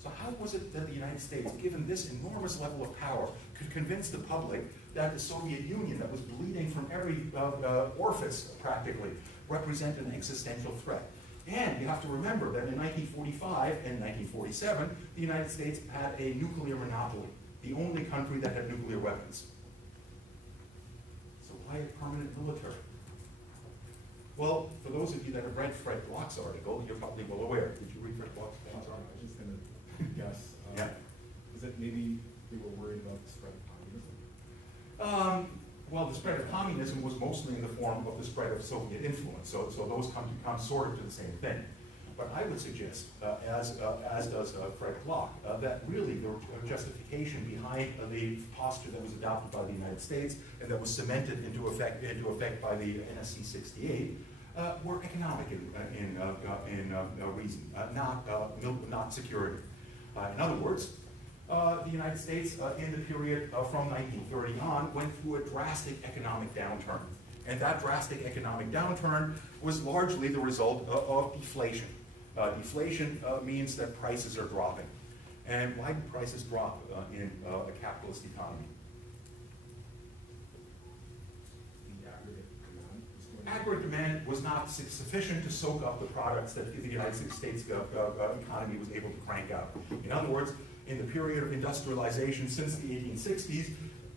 So how was it that the United States, given this enormous level of power, could convince the public that the Soviet Union, that was bleeding from every orifice practically, represented an existential threat? And you have to remember that in 1945 and 1947, the United States had a nuclear monopoly, the only country that had nuclear weapons. So why a permanent military? Well, for those of you that have read Fred Bloch's article, you're probably well aware. Did you read Fred Bloch's article? I was just going to guess. Yeah. Is it maybe they were worried about the spread of communism? Well, the spread of communism was mostly in the form of the spread of Soviet influence, so those come sort of to the same thing. But I would suggest, as does Fred Bloch, that really the justification behind the posture that was adopted by the United States and that was cemented into effect by the NSC 68 were economic in reason, not security. In other words, the United States in the period from 1930 on went through a drastic economic downturn. And that drastic economic downturn was largely the result of deflation. Deflation means that prices are dropping. And why do prices drop in a capitalist economy? Aggregate demand was not sufficient to soak up the products that the United States economy was able to crank out. In other words, in the period of industrialization since the 1860s,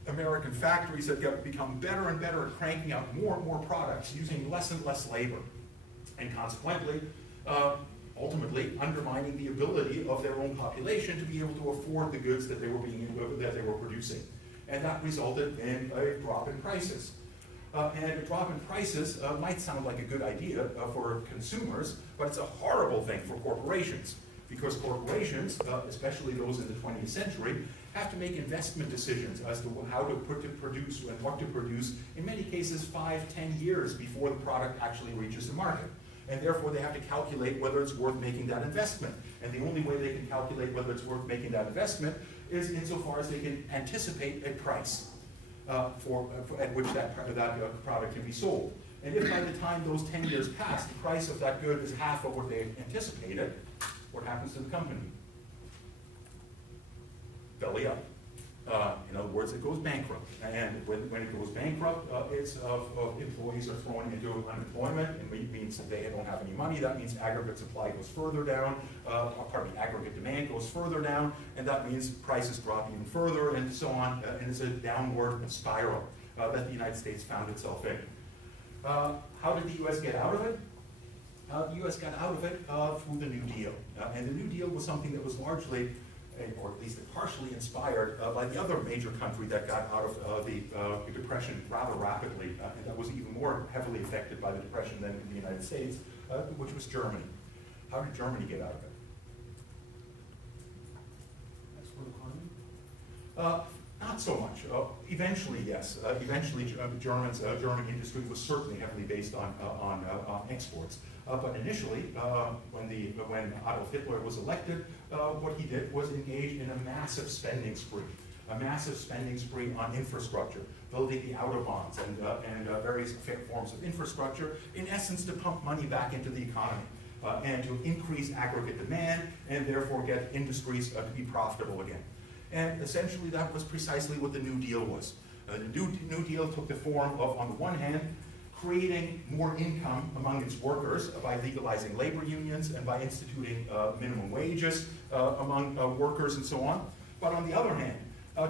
American factories have become better and better at cranking out more and more products using less and less labor, and consequently, ultimately undermining the ability of their own population to be able to afford the goods that they were producing, and that resulted in a drop in prices. And a drop in prices might sound like a good idea for consumers, but it's a horrible thing for corporations, because corporations, especially those in the 20th century, have to make investment decisions as to how to produce and what to produce, in many cases 5, 10 years before the product actually reaches the market. And therefore they have to calculate whether it's worth making that investment. And the only way they can calculate whether it's worth making that investment is insofar as they can anticipate a price at which that product can be sold. And if by the time those 10 years pass, the price of that good is half of what they anticipated, what happens to the company? Belly up. In other words, it goes bankrupt. And when it goes bankrupt, employees are thrown into unemployment, and it means that they don't have any money. That means aggregate supply goes further down, aggregate demand goes further down, and that means prices drop even further, and so on. And it's a downward spiral that the United States found itself in. How did the U.S. get out of it? The U.S. got out of it through the New Deal. And the New Deal was something that was largely, or at least partially inspired by the other major country that got out of the Depression rather rapidly, and that was even more heavily affected by the Depression than in the United States, which was Germany. How did Germany get out of it? Export economy? Not so much. Eventually, yes. Eventually, German industry was certainly heavily based on exports. But initially, when Adolf Hitler was elected, what he did was engage in a massive spending spree. A massive spending spree on infrastructure, building the Autobahns and various forms of infrastructure, in essence to pump money back into the economy and to increase aggregate demand and therefore get industries to be profitable again. And essentially that was precisely what the New Deal was. The New Deal took the form of, on the one hand, creating more income among its workers by legalizing labor unions and by instituting minimum wages among workers and so on. But on the other hand,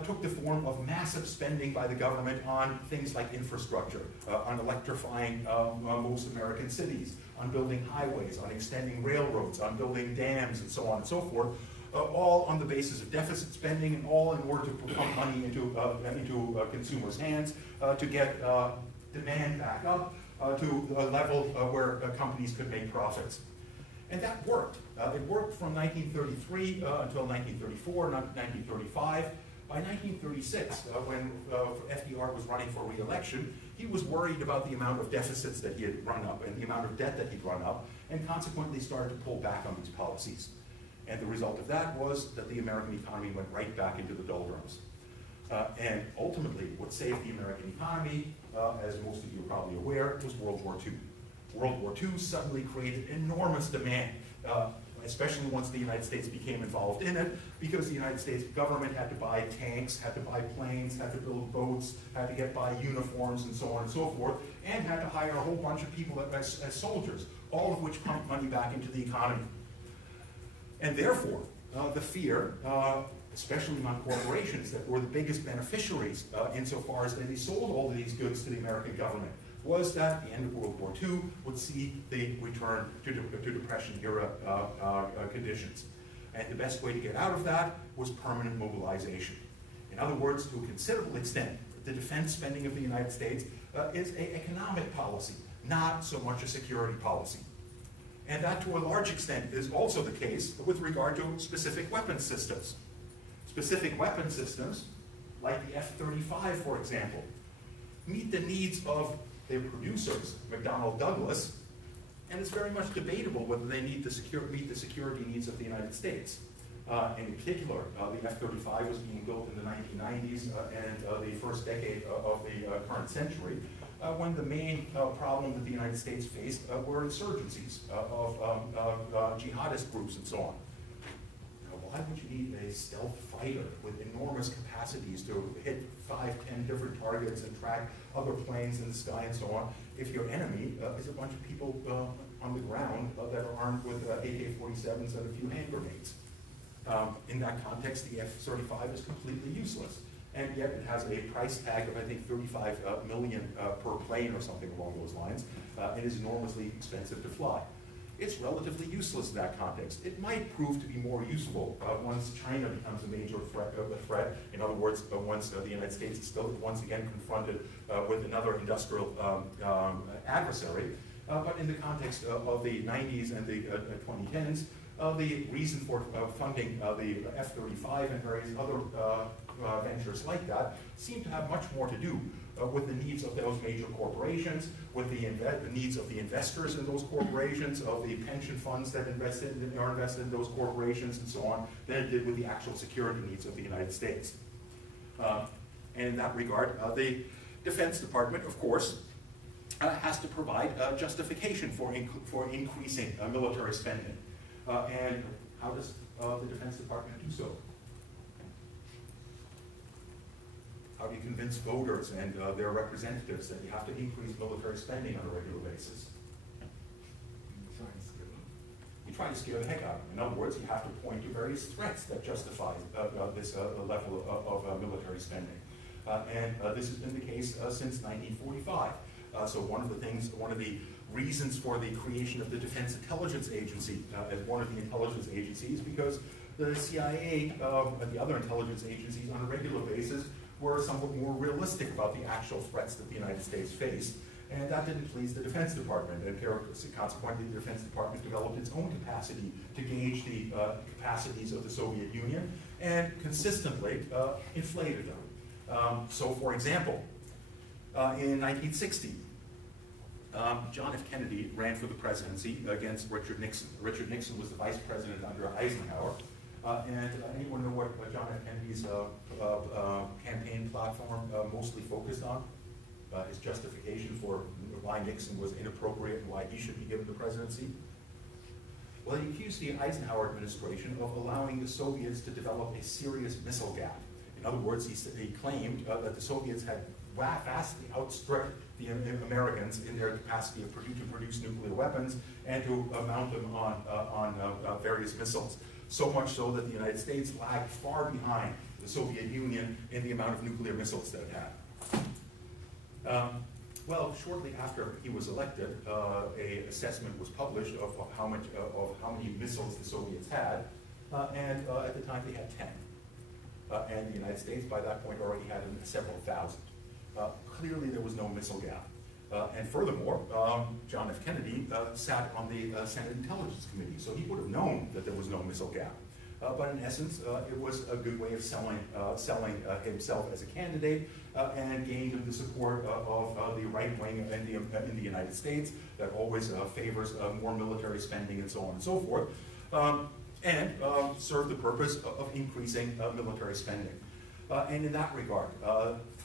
took the form of massive spending by the government on things like infrastructure, on electrifying most American cities, on building highways, on extending railroads, on building dams, and so on and so forth, all on the basis of deficit spending, and all in order to pump money into consumers' hands to get demand back up to a level where companies could make profits. And that worked. It worked from 1933 until 1934, not 1935. By 1936, when FDR was running for re-election, he was worried about the amount of deficits that he had run up and the amount of debt that he'd run up, and consequently started to pull back on these policies. And the result of that was that the American economy went right back into the doldrums. And ultimately, what saved the American economy, as most of you are probably aware, was World War II. World War II suddenly created enormous demand, especially once the United States became involved in it, because the United States government had to buy tanks, had to buy planes, had to build boats, had to buy uniforms, and so on and so forth, and had to hire a whole bunch of people as soldiers, all of which pumped money back into the economy. And therefore, the fear, especially among corporations that were the biggest beneficiaries insofar as they sold all of these goods to the American government, was that the end of World War II would see the return to Depression-era conditions. And the best way to get out of that was permanent mobilization. In other words, to a considerable extent, the defense spending of the United States is an economic policy, not so much a security policy. And that, to a large extent, is also the case with regard to specific weapons systems. Specific weapon systems, like the F-35, for example, meet the needs of their producers, McDonnell Douglas, and it's very much debatable whether they need meet the security needs of the United States. In particular, the F-35 was being built in the 1990s and the first decade of the current century, when the main problem that the United States faced were insurgencies of jihadist groups and so on. Why would you need a stealth fighter with enormous capacities to hit 5, 10 different targets and track other planes in the sky and so on, if your enemy is a bunch of people on the ground that are armed with AK-47s and a few hand grenades? In that context, the F-35 is completely useless. And yet it has a price tag of, I think, $35 million per plane or something along those lines. It is enormously expensive to fly. It's relatively useless in that context. It might prove to be more useful once China becomes a major threat. In other words, once the United States is still once again confronted with another industrial adversary. But in the context of the 90s and the 2010s, the reason for funding the F-35 and various other ventures like that seemed to have much more to do with the needs of those major corporations, with the needs of the investors in those corporations, of the pension funds that are invested in those corporations, and so on, than it did with the actual security needs of the United States. And in that regard, the Defense Department, of course, has to provide justification for increasing military spending. And how does the Defense Department do so? How do you convince voters and their representatives that you have to increase military spending on a regular basis? You try to scare the heck out of them. In other words, you have to point to various threats that justify this level of military spending. And this has been the case since 1945. So one of the reasons for the creation of the Defense Intelligence Agency as one of the intelligence agencies, because the CIA and the other intelligence agencies on a regular basis were somewhat more realistic about the actual threats that the United States faced. And that didn't please the Defense Department. And consequently, the Defense Department developed its own capacity to gauge the capacities of the Soviet Union and consistently inflated them. So, for example, in 1960, John F. Kennedy ran for the presidency against Richard Nixon. Richard Nixon was the vice president under Eisenhower. And anyone know what John F. Kennedy's campaign platform mostly focused on? His justification for why Nixon was inappropriate and why he should be given the presidency? Well, he accused the Eisenhower administration of allowing the Soviets to develop a serious missile gap. In other words, he claimed that the Soviets had vastly outstripped the Americans in their capacity to produce nuclear weapons and to mount them on various missiles. So much so that the United States lagged far behind the Soviet Union in the amount of nuclear missiles that it had. Well, shortly after he was elected, an assessment was published of how many missiles the Soviets had, and at the time they had 10. And the United States, by that point, already had several thousand. Clearly, there was no missile gap. And furthermore, John F. Kennedy sat on the Senate Intelligence Committee, so he would have known that there was no missile gap. But in essence, it was a good way of selling himself as a candidate and gained him the support of the right wing in the United States that always favors more military spending and so on and so forth, and served the purpose of increasing military spending. And in that regard,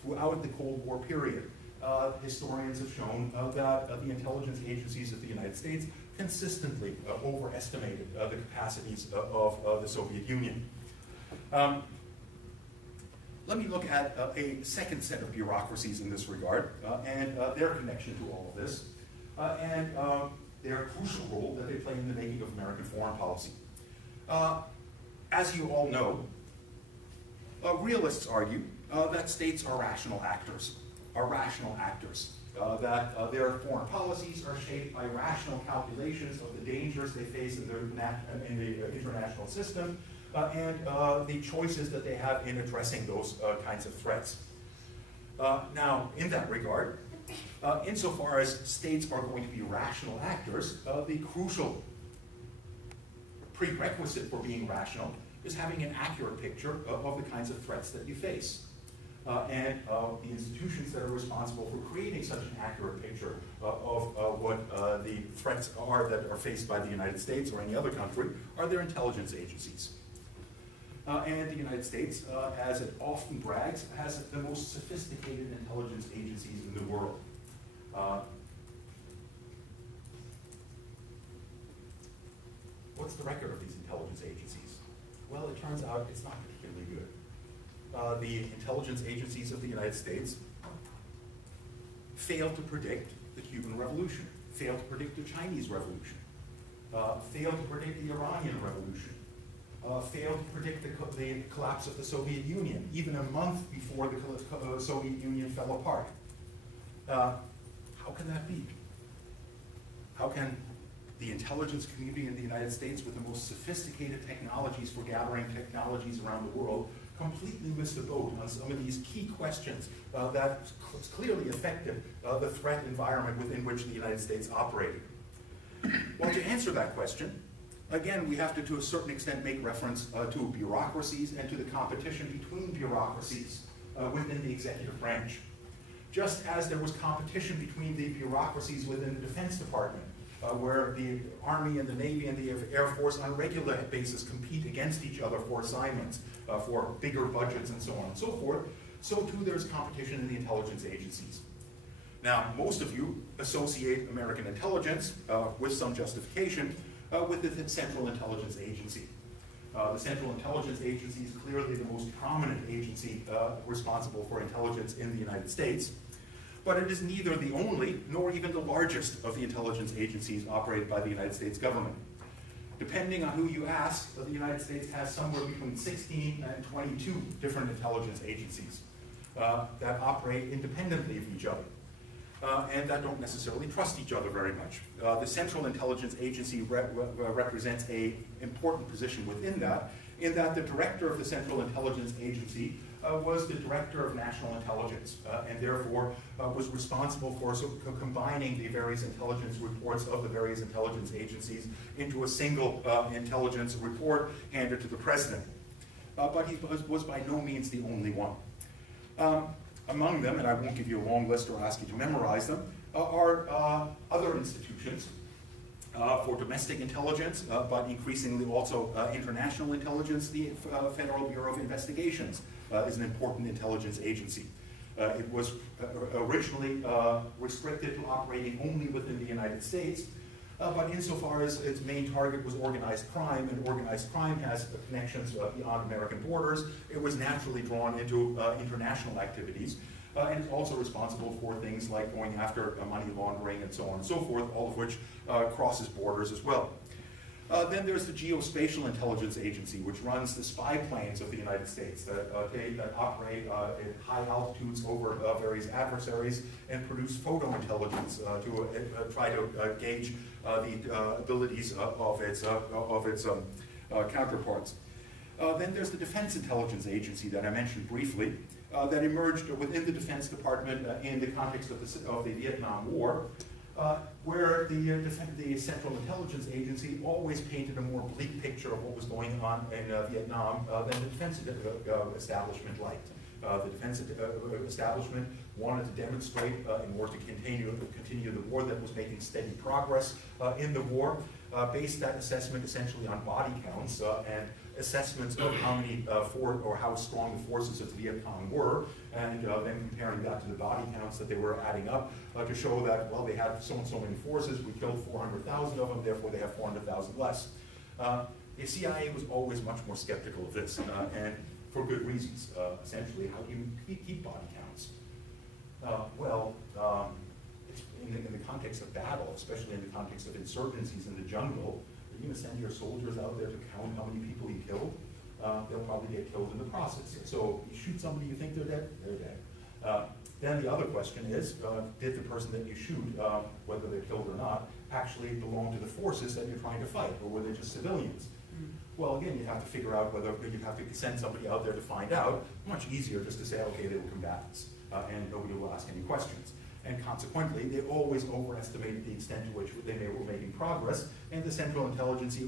throughout the Cold War period, historians have shown that the intelligence agencies of the United States consistently overestimated the capacities of the Soviet Union. Let me look at a second set of bureaucracies in this regard and their connection to all of this and their crucial role that they play in the making of American foreign policy. As you all know, realists argue that states are rational actors. That their foreign policies are shaped by rational calculations of the dangers they face in the international system and the choices that they have in addressing those kinds of threats. Now, in that regard, insofar as states are going to be rational actors, the crucial prerequisite for being rational is having an accurate picture of the kinds of threats that you face. And the institutions that are responsible for creating such an accurate picture of what the threats are that are faced by the United States or any other country are their intelligence agencies. And the United States, as it often brags, has the most sophisticated intelligence agencies in the world. What's the record of these intelligence agencies? Well, it turns out it's not particularly good. The intelligence agencies of the United States failed to predict the Cuban Revolution, failed to predict the Chinese Revolution, failed to predict the Iranian Revolution, failed to predict the collapse of the Soviet Union, even a month before the Soviet Union fell apart. How can that be? How can the intelligence community in the United States with the most sophisticated technologies for gathering technologies around the world completely missed the boat on some of these key questions that clearly affected the threat environment within which the United States operated? Well, to answer that question, Again, we have to a certain extent, make reference to bureaucracies and to the competition between bureaucracies within the executive branch. Just as there was competition between the bureaucracies within the Defense Department, where the Army and the Navy and the Air Force on a regular basis compete against each other for assignments, for bigger budgets and so on and so forth, so too there's competition in the intelligence agencies. Now, most of you associate American intelligence, with some justification, with the Central Intelligence Agency. The Central Intelligence Agency is clearly the most prominent agency responsible for intelligence in the United States, but it is neither the only nor even the largest of the intelligence agencies operated by the United States government. Depending on who you ask, the United States has somewhere between 16 and 22 different intelligence agencies that operate independently of each other. And that don't necessarily trust each other very much. The Central Intelligence Agency represents an important position within that, in that the director of the Central Intelligence Agency was the director of national intelligence, and therefore was responsible for combining the various intelligence reports of the various intelligence agencies into a single intelligence report handed to the president. But he was by no means the only one. Among them, and I won't give you a long list or ask you to memorize them, are other institutions for domestic intelligence, but increasingly also international intelligence. The Federal Bureau of Investigations is an important intelligence agency. It was originally restricted to operating only within the United States, but insofar as its main target was organized crime, and organized crime has connections beyond American borders, it was naturally drawn into international activities. And it's also responsible for things like going after money laundering and so on and so forth, all of which crosses borders as well. Then there's the Geospatial Intelligence Agency, which runs the spy planes of the United States that operate at high altitudes over various adversaries and produce photo intelligence to try to gauge the abilities of its counterparts. Then there's the Defense Intelligence Agency that I mentioned briefly, that emerged within the Defense Department in the context of the Vietnam War, where the Central Intelligence Agency always painted a more bleak picture of what was going on in Vietnam than the defense establishment liked. The defense establishment wanted to demonstrate, in order to continue the war, that was making steady progress in the war, based that assessment essentially on body counts and assessments of how many how strong the forces of the Viet Cong were, and then comparing that to the body counts that they were adding up to show that, well, they had so and so many forces, we killed 400,000 of them, therefore they have 400,000 less. The CIA was always much more skeptical of this, and for good reasons. Essentially, how do you keep body counts? It's in the context of battle, especially in the context of insurgencies in the jungle, are you going to send your soldiers out there to count how many people you killed? They'll probably get killed in the process. So you shoot somebody, you think they're dead, they're dead. Then the other question is, did the person that you shoot, whether they're killed or not, actually belong to the forces that you're trying to fight, or were they just civilians? Well, again, you have to figure out whether you have to send somebody out there to find out. Much easier just to say, okay, they were combatants, and nobody will ask any questions. And consequently, they always overestimated the extent to which they were making progress, and the Central Intelligence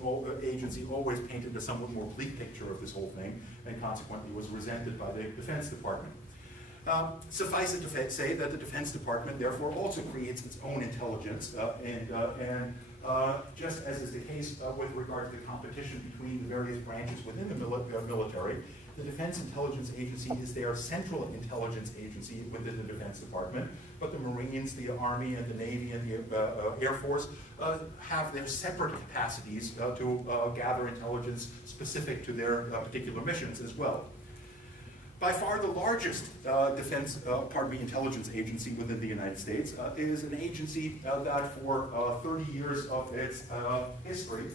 Agency always painted a somewhat more bleak picture of this whole thing, and consequently was resented by the Defense Department. Suffice it to say that the Defense Department therefore also creates its own intelligence, just as is the case with regard to the competition between the various branches within the military, the Defense Intelligence Agency is their central intelligence agency within the Defense Department, but the Marines, the Army, and the Navy, and the Air Force have their separate capacities to gather intelligence specific to their particular missions as well. By far the largest intelligence agency within the United States is an agency that for 30 years of its history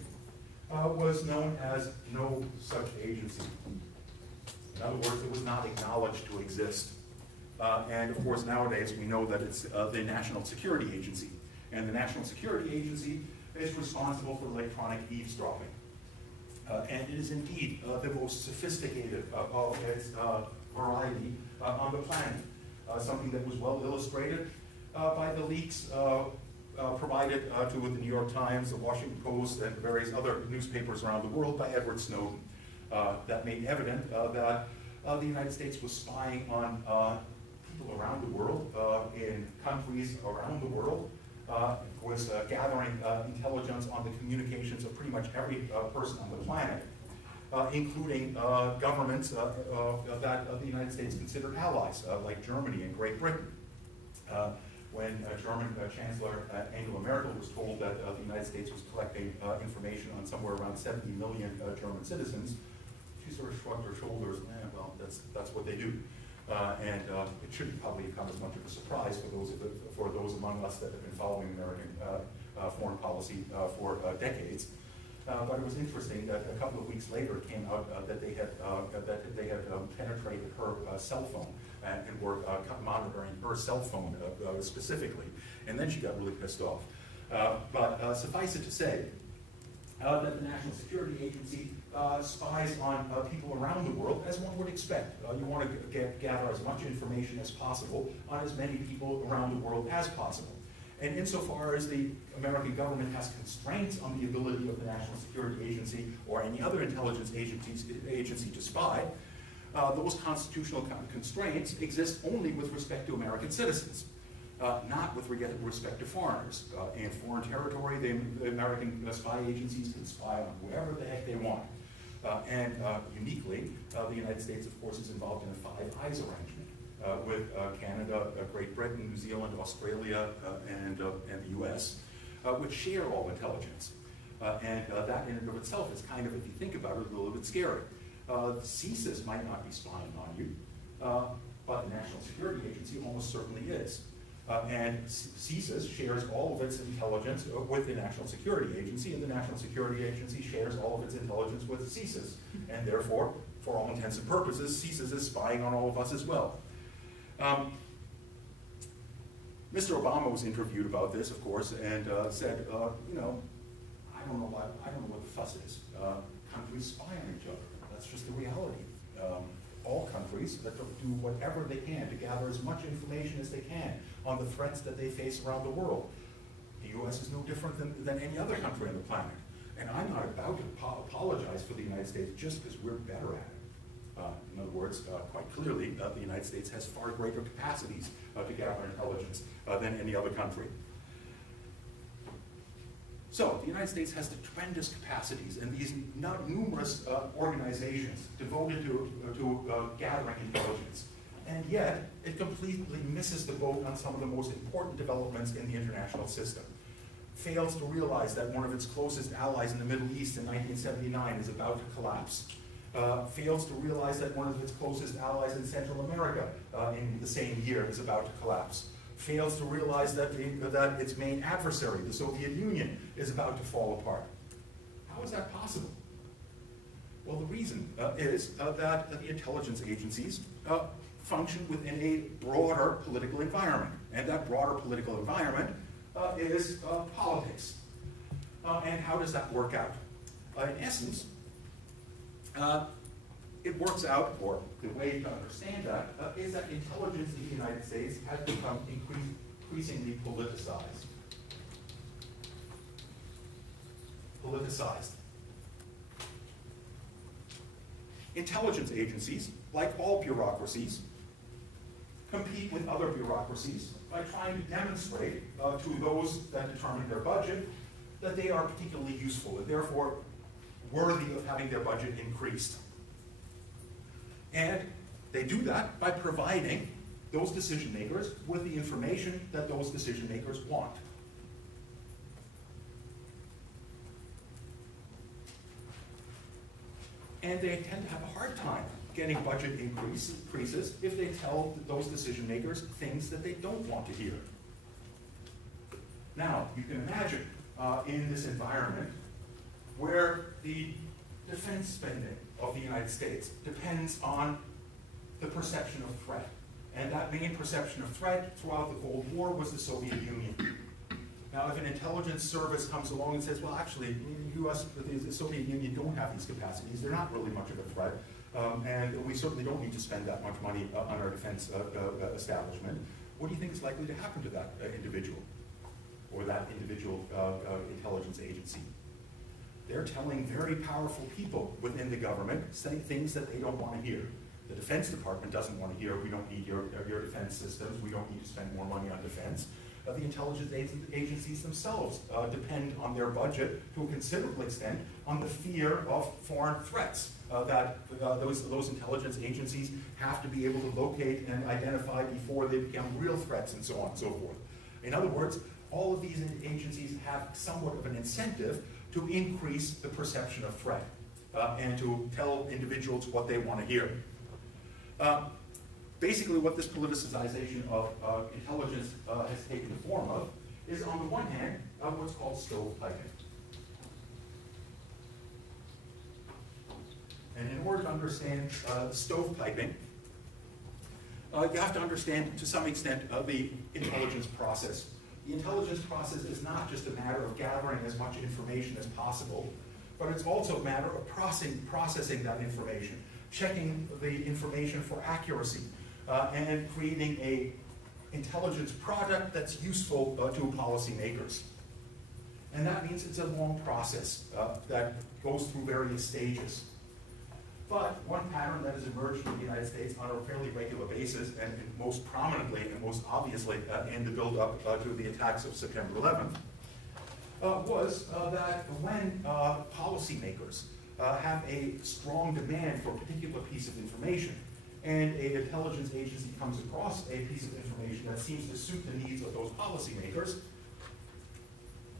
was known as no such agency. In other words, it was not acknowledged to exist. And of course, nowadays we know that it's the National Security Agency. And the National Security Agency is responsible for electronic eavesdropping. And it is indeed the most sophisticated of its variety on the planet. Something that was well illustrated by the leaks provided to the New York Times, the Washington Post, and various other newspapers around the world by Edward Snowden that made evident that the United States was spying on people around the world, in countries around the world, was gathering intelligence on the communications of pretty much every person on the planet, including governments that the United States considered allies, like Germany and Great Britain. When German Chancellor Angela Merkel was told that the United States was collecting information on somewhere around 70 million German citizens, she sort of shrugged her shoulders, well, that's what they do. And it shouldn't probably come as much of a surprise for those among us that have been following American foreign policy for decades. But it was interesting that a couple of weeks later it came out that they had penetrated her cell phone and were monitoring her cell phone specifically. And then she got really pissed off. But suffice it to say that the National Security Agency spies on people around the world as one would expect. You want to gather as much information as possible on as many people around the world as possible. And insofar as the American government has constraints on the ability of the National Security Agency or any other intelligence agency to spy, those constitutional constraints exist only with respect to American citizens, not with respect to foreigners. In foreign territory, the American spy agencies can spy on whoever the heck they want. And uniquely, the United States, of course, is involved in a Five Eyes arrangement with Canada, Great Britain, New Zealand, Australia, and the US, which share all intelligence. And that in and of itself is kind of, if you think about it, a little bit scary. CSIS might not be spying on you, but the National Security Agency almost certainly is. And CSIS shares all of its intelligence with the National Security Agency, and the National Security Agency shares all of its intelligence with CSIS. And therefore, for all intents and purposes, CSIS is spying on all of us as well. Mr. Obama was interviewed about this, of course, and said, you know, I don't know what the fuss is. Countries spy on each other. That's just the reality. All countries that do whatever they can to gather as much information as they can on the threats that they face around the world. The U.S. is no different than any other country on the planet. And I'm not about to apologize for the United States just because we're better at it. In other words, quite clearly, the United States has far greater capacities to gather intelligence than any other country. So, the United States has the tremendous capacities and these numerous organizations devoted to gathering intelligence. And yet, it completely misses the boat on some of the most important developments in the international system. Fails to realize that one of its closest allies in the Middle East in 1979 is about to collapse. Fails to realize that one of its closest allies in Central America in the same year is about to collapse. Fails to realize that its main adversary, the Soviet Union, is about to fall apart. How is that possible? Well, the reason is that the intelligence agencies function within a broader political environment. And that broader political environment is politics. And how does that work out? In essence, it works out, or the way to understand that, is that intelligence in the United States has become increasingly politicized. Intelligence agencies, like all bureaucracies, compete with other bureaucracies by trying to demonstrate to those that determine their budget that they are particularly useful and therefore worthy of having their budget increased. And they do that by providing those decision makers with the information that those decision makers want. And they tend to have a hard time getting budget increases if they tell those decision makers things that they don't want to hear. Now, you can imagine in this environment where the defense spending of the United States depends on the perception of threat. And that main perception of threat throughout the Cold War was the Soviet Union. Now, if an intelligence service comes along and says, well, actually, the Soviet Union don't have these capacities, they're not really much of a threat, and we certainly don't need to spend that much money on our defense establishment, what do you think is likely to happen to that individual? or that individual intelligence agency. They're telling very powerful people within the government things that they don't want to hear. The Defense Department doesn't want to hear, we don't need your defense systems, we don't need to spend more money on defense. The intelligence agencies themselves depend on their budget to a considerable extent on the fear of foreign threats that those intelligence agencies have to be able to locate and identify before they become real threats and so on and so forth. In other words, all of these agencies have somewhat of an incentive to increase the perception of threat and to tell individuals what they want to hear. Basically, what this politicization of intelligence has taken the form of is, on the one hand, what's called stovepiping. And in order to understand stovepiping, you have to understand, to some extent, the intelligence process. The intelligence process is not just a matter of gathering as much information as possible, but it's also a matter of processing that information, checking the information for accuracy, and creating an intelligence product that's useful to policymakers. And that means it's a long process that goes through various stages. But one pattern that has emerged in the United States on a fairly regular basis, and most prominently and most obviously in the build-up to the attacks of September 11th, was that when policymakers have a strong demand for a particular piece of information, and an intelligence agency comes across a piece of information that seems to suit the needs of those policymakers,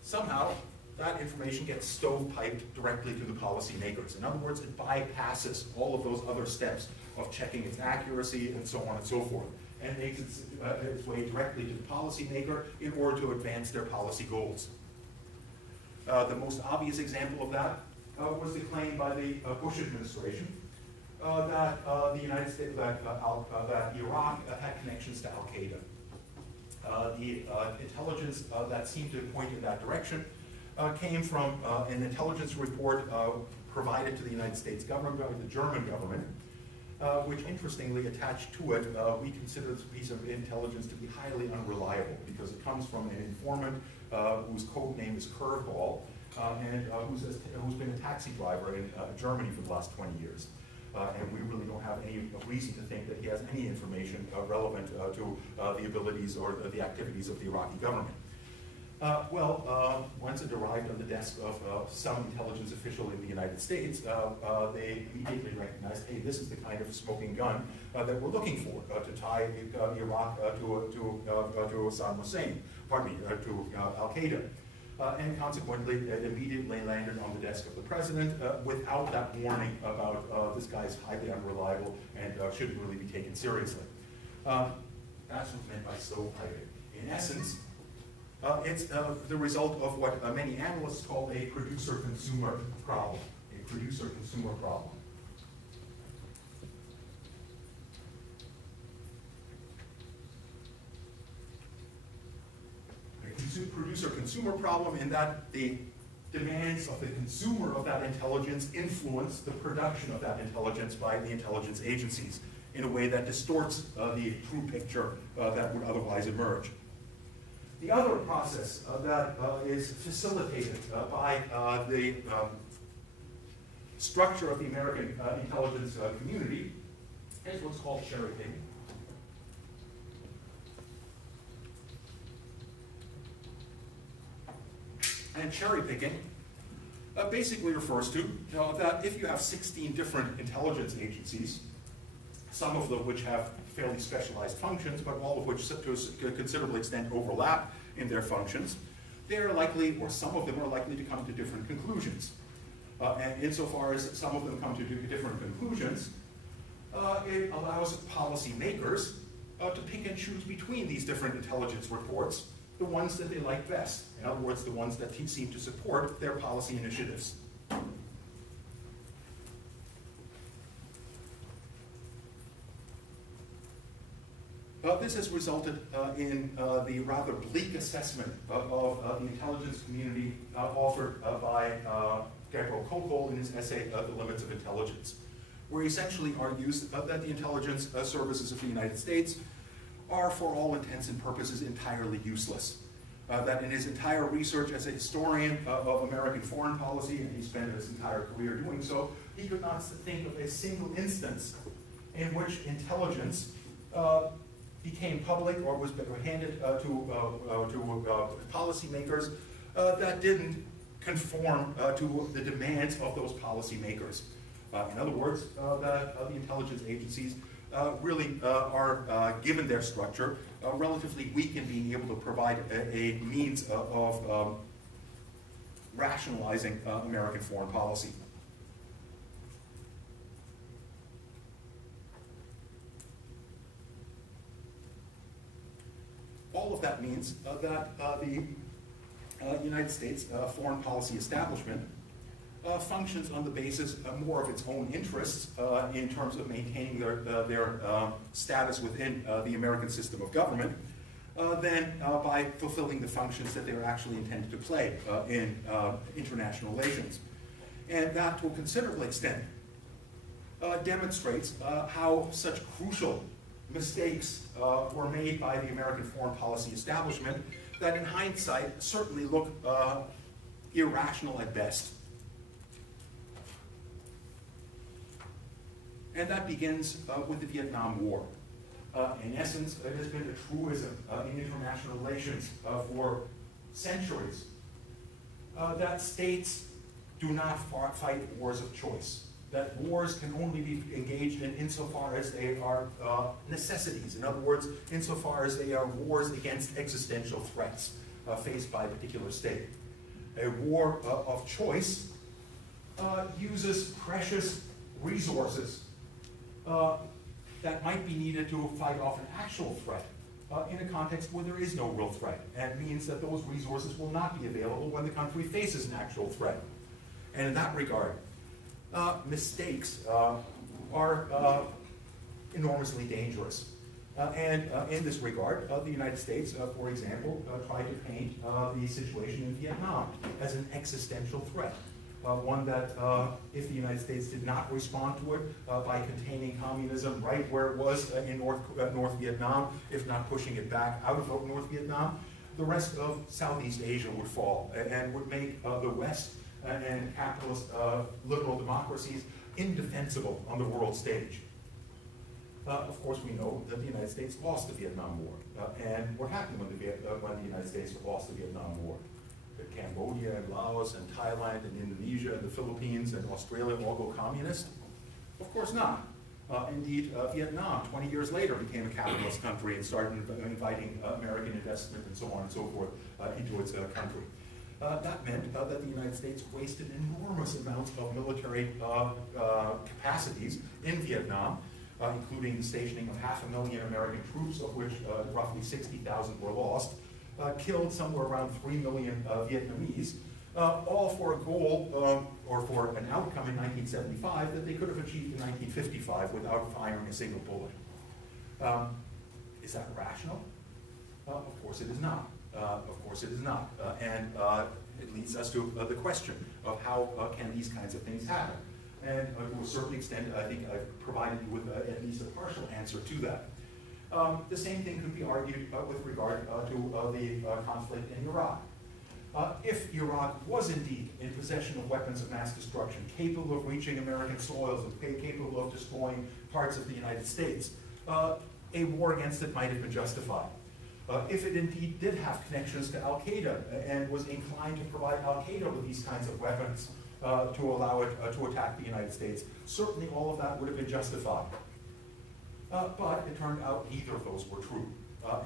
somehow that information gets stovepiped directly to the policymakers. In other words, it bypasses all of those other steps of checking its accuracy and so on and so forth, and makes its way directly to the policymaker in order to advance their policy goals. The most obvious example of that was the claim by the Bush administration that the United States, that Iraq had connections to Al-Qaeda. The intelligence that seemed to point in that direction came from an intelligence report provided to the United States government by the German government, which interestingly attached to it, we consider this piece of intelligence to be highly unreliable because it comes from an informant whose code name is Curveball, and who's been a taxi driver in Germany for the last 20 years. And we really don't have any reason to think that he has any information relevant to the abilities or the activities of the Iraqi government. Once it arrived on the desk of some intelligence official in the United States, they immediately recognized, hey, this is the kind of smoking gun that we're looking for to tie Iraq to Saddam Hussein, to Al-Qaeda. And consequently, it immediately landed on the desk of the president without that warning about this guy's highly unreliable and shouldn't really be taken seriously. That's what's meant by stovepiping. In essence, it's the result of what many analysts call a producer-consumer problem. A producer-consumer problem. Producer-consumer problem in that the demands of the consumer of that intelligence influence the production of that intelligence by the intelligence agencies in a way that distorts the true picture that would otherwise emerge. The other process that is facilitated by the structure of the American intelligence community is what's called cherry picking. And cherry picking basically refers to that if you have 16 different intelligence agencies, some of them which have fairly specialized functions, but all of which to a considerable extent overlap in their functions, they are likely, or some of them are likely to come to different conclusions. And insofar as some of them come to different conclusions, it allows policymakers to pick and choose between these different intelligence reports, the ones that they like best. In other words, the ones that seem to support their policy initiatives. This has resulted in the rather bleak assessment of the intelligence community offered by Gabriel Kokol in his essay, The Limits of Intelligence, where he essentially argues that the intelligence services of the United States are, for all intents and purposes, entirely useless. that in his entire research as a historian of American foreign policy, and he spent his entire career doing so, he could not think of a single instance in which intelligence became public or was handed to policymakers that didn't conform to the demands of those policymakers. In other words, the intelligence agencies really are, given their structure, relatively weak in being able to provide a means of rationalizing American foreign policy. All of that means that the United States foreign policy establishment functions on the basis more of its own interests in terms of maintaining their status within the American system of government than by fulfilling the functions that they're actually intended to play in international relations. And that, to a considerable extent, demonstrates how such crucial mistakes were made by the American foreign policy establishment that in hindsight certainly look irrational at best. And that begins with the Vietnam War. In essence, it has been a truism in international relations for centuries that states do not fight wars of choice. That wars can only be engaged in insofar as they are necessities. In other words, insofar as they are wars against existential threats faced by a particular state. A war of choice uses precious resources that might be needed to fight off an actual threat in a context where there is no real threat. And it means that those resources will not be available when the country faces an actual threat. And in that regard, mistakes are enormously dangerous. And in this regard, the United States, for example, tried to paint the situation in Vietnam as an existential threat. One that, if the United States did not respond to it by containing communism right where it was in North Vietnam, if not pushing it back out of North Vietnam, the rest of Southeast Asia would fall and would make the West and capitalist liberal democracies indefensible on the world stage. Of course, we know that the United States lost the Vietnam War, and what happened when the United States lost the Vietnam War? Cambodia and Laos and Thailand and Indonesia and the Philippines and Australia all go communist? Of course not. Indeed, Vietnam, 20 years later, became a capitalist country and started inviting American investment and so on and so forth into its country. That meant that the United States wasted enormous amounts of military capacities in Vietnam, including the stationing of 500,000 American troops, of which roughly 60,000 were lost, killed somewhere around 3 million Vietnamese, all for a goal or for an outcome in 1975 that they could have achieved in 1955 without firing a single bullet. Is that rational? Of course it is not. Of course it is not. And it leads us to the question of how can these kinds of things happen? And to a certain extent, I think I've provided you with at least a partial answer to that. The same thing could be argued with regard to the conflict in Iraq. If Iraq was indeed in possession of weapons of mass destruction, capable of reaching American soils and capable of destroying parts of the United States, a war against it might have been justified. If it indeed did have connections to Al-Qaeda and was inclined to provide Al-Qaeda with these kinds of weapons to allow it to attack the United States, certainly all of that would have been justified. But it turned out neither of those were true.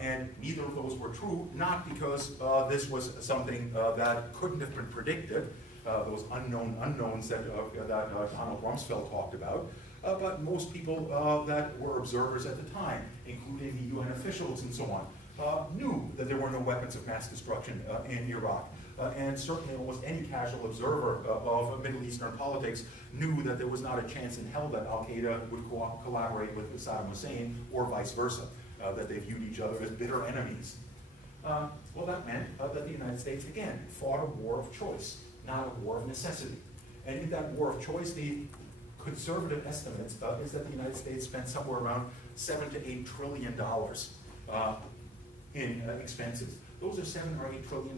And neither of those were true, not because this was something that couldn't have been predicted, those unknown unknowns that Donald Rumsfeld talked about, but most people that were observers at the time, including the UN officials and so on, knew that there were no weapons of mass destruction in Iraq. And certainly almost any casual observer of Middle Eastern politics knew that there was not a chance in hell that Al-Qaeda would collaborate with Saddam Hussein or vice versa, that they viewed each other as bitter enemies. Well, that meant that the United States, again, fought a war of choice, not a war of necessity. And in that war of choice, the conservative estimates is that the United States spent somewhere around $7 to $8 trillion in expenses. those are $7 or $8 trillion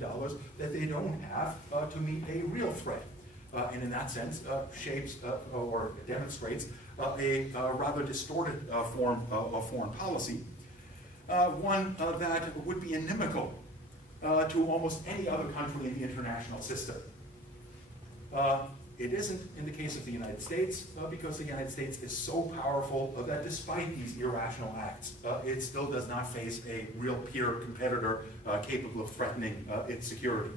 that they don't have to meet a real threat. And in that sense, shapes or demonstrates a rather distorted form of foreign policy, one that would be inimical to almost any other country in the international system. It isn't in the case of the United States, because the United States is so powerful that despite these irrational acts, it still does not face a real peer competitor capable of threatening its security.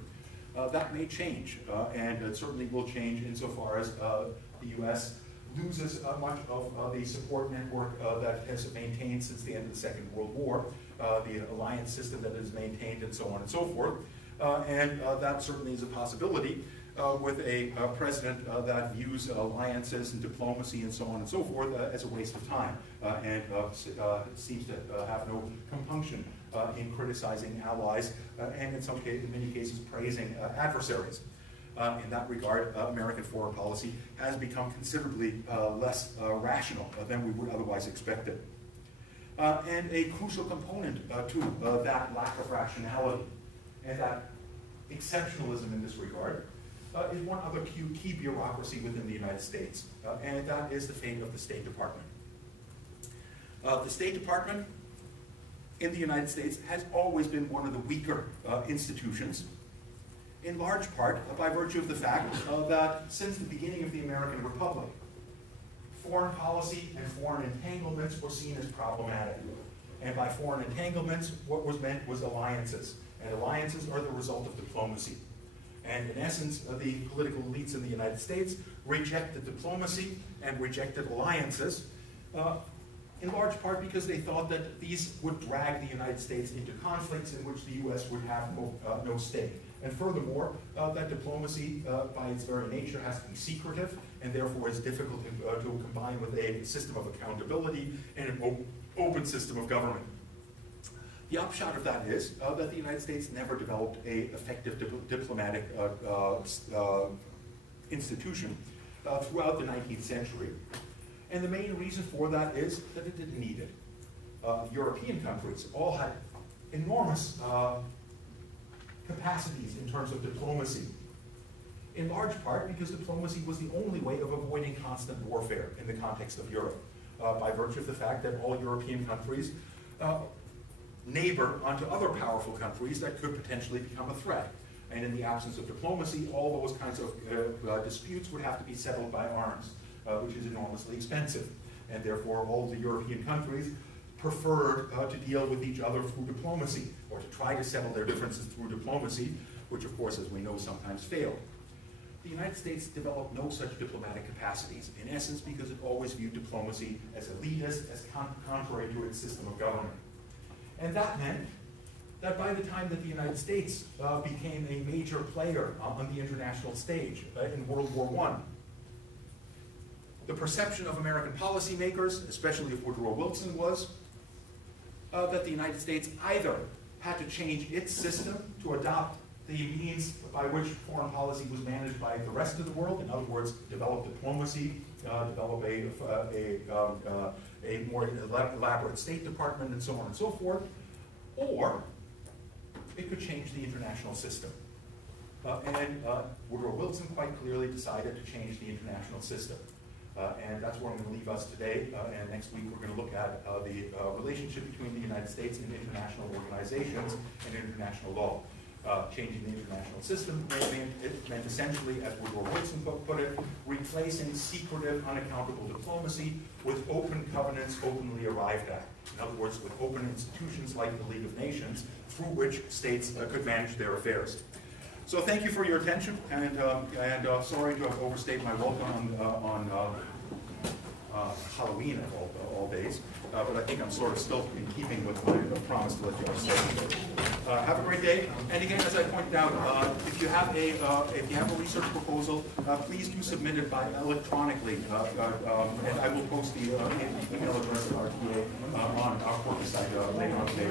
That may change, and it certainly will change insofar as the U.S. loses much of the support network that has maintained since the end of the Second World War, the alliance system that is maintained, and so on and so forth. And that certainly is a possibility with a president that views alliances and diplomacy and so on and so forth as a waste of time, and seems to have no compunction in criticizing allies and in many cases praising adversaries. In that regard, American foreign policy has become considerably less rational than we would otherwise expect it. And a crucial component to that lack of rationality and that exceptionalism in this regard is one other key bureaucracy within the United States, and that is the fate of the State Department. The State Department in the United States has always been one of the weaker institutions, in large part by virtue of the fact that since the beginning of the American Republic, foreign policy and foreign entanglements were seen as problematic. And by foreign entanglements, what was meant was alliances. And alliances are the result of diplomacy. And in essence, the political elites in the United States rejected diplomacy and rejected alliances, in large part because they thought that these would drag the United States into conflicts in which the U.S. would have no stake. And furthermore, that diplomacy, by its very nature, has to be secretive, and therefore is difficult to combine with a system of accountability and an open system of government. The upshot of that is that the United States never developed an effective diplomatic institution throughout the 19th century. And the main reason for that is that it didn't need it. European countries all had enormous capacities in terms of diplomacy, in large part because diplomacy was the only way of avoiding constant warfare in the context of Europe, by virtue of the fact that all European countries neighbor onto other powerful countries that could potentially become a threat. And in the absence of diplomacy, all those kinds of disputes would have to be settled by arms, which is enormously expensive. And therefore, all the European countries preferred to deal with each other through diplomacy, or to try to settle their differences through diplomacy, which of course, as we know, sometimes failed. The United States developed no such diplomatic capacities, in essence because it always viewed diplomacy as elitist, as contrary to its system of government. And that meant that by the time that the United States became a major player on the international stage in World War I, the perception of American policymakers, especially if Woodrow Wilson was, that the United States either had to change its system to adopt the means by which foreign policy was managed by the rest of the world, in other words, develop diplomacy, develop a more elaborate State Department, and so on and so forth, or it could change the international system. And Woodrow Wilson quite clearly decided to change the international system. And that's where I'm going to leave us today. And next week we're going to look at the relationship between the United States and international organizations and international law. Changing the international system meant essentially, as Woodrow Wilson put it, replacing secretive, unaccountable diplomacy with open covenants openly arrived at. In other words, with open institutions like the League of Nations through which states could manage their affairs. So thank you for your attention, and sorry to have overstayed my welcome on Halloween of all days, but I think I'm sort of still in keeping with my promise to let you all stay. Have a great day, and again, as I pointed out, if you have a research proposal, please do submit it by electronically, and I will post the email address of our TA on our corporate site later on today.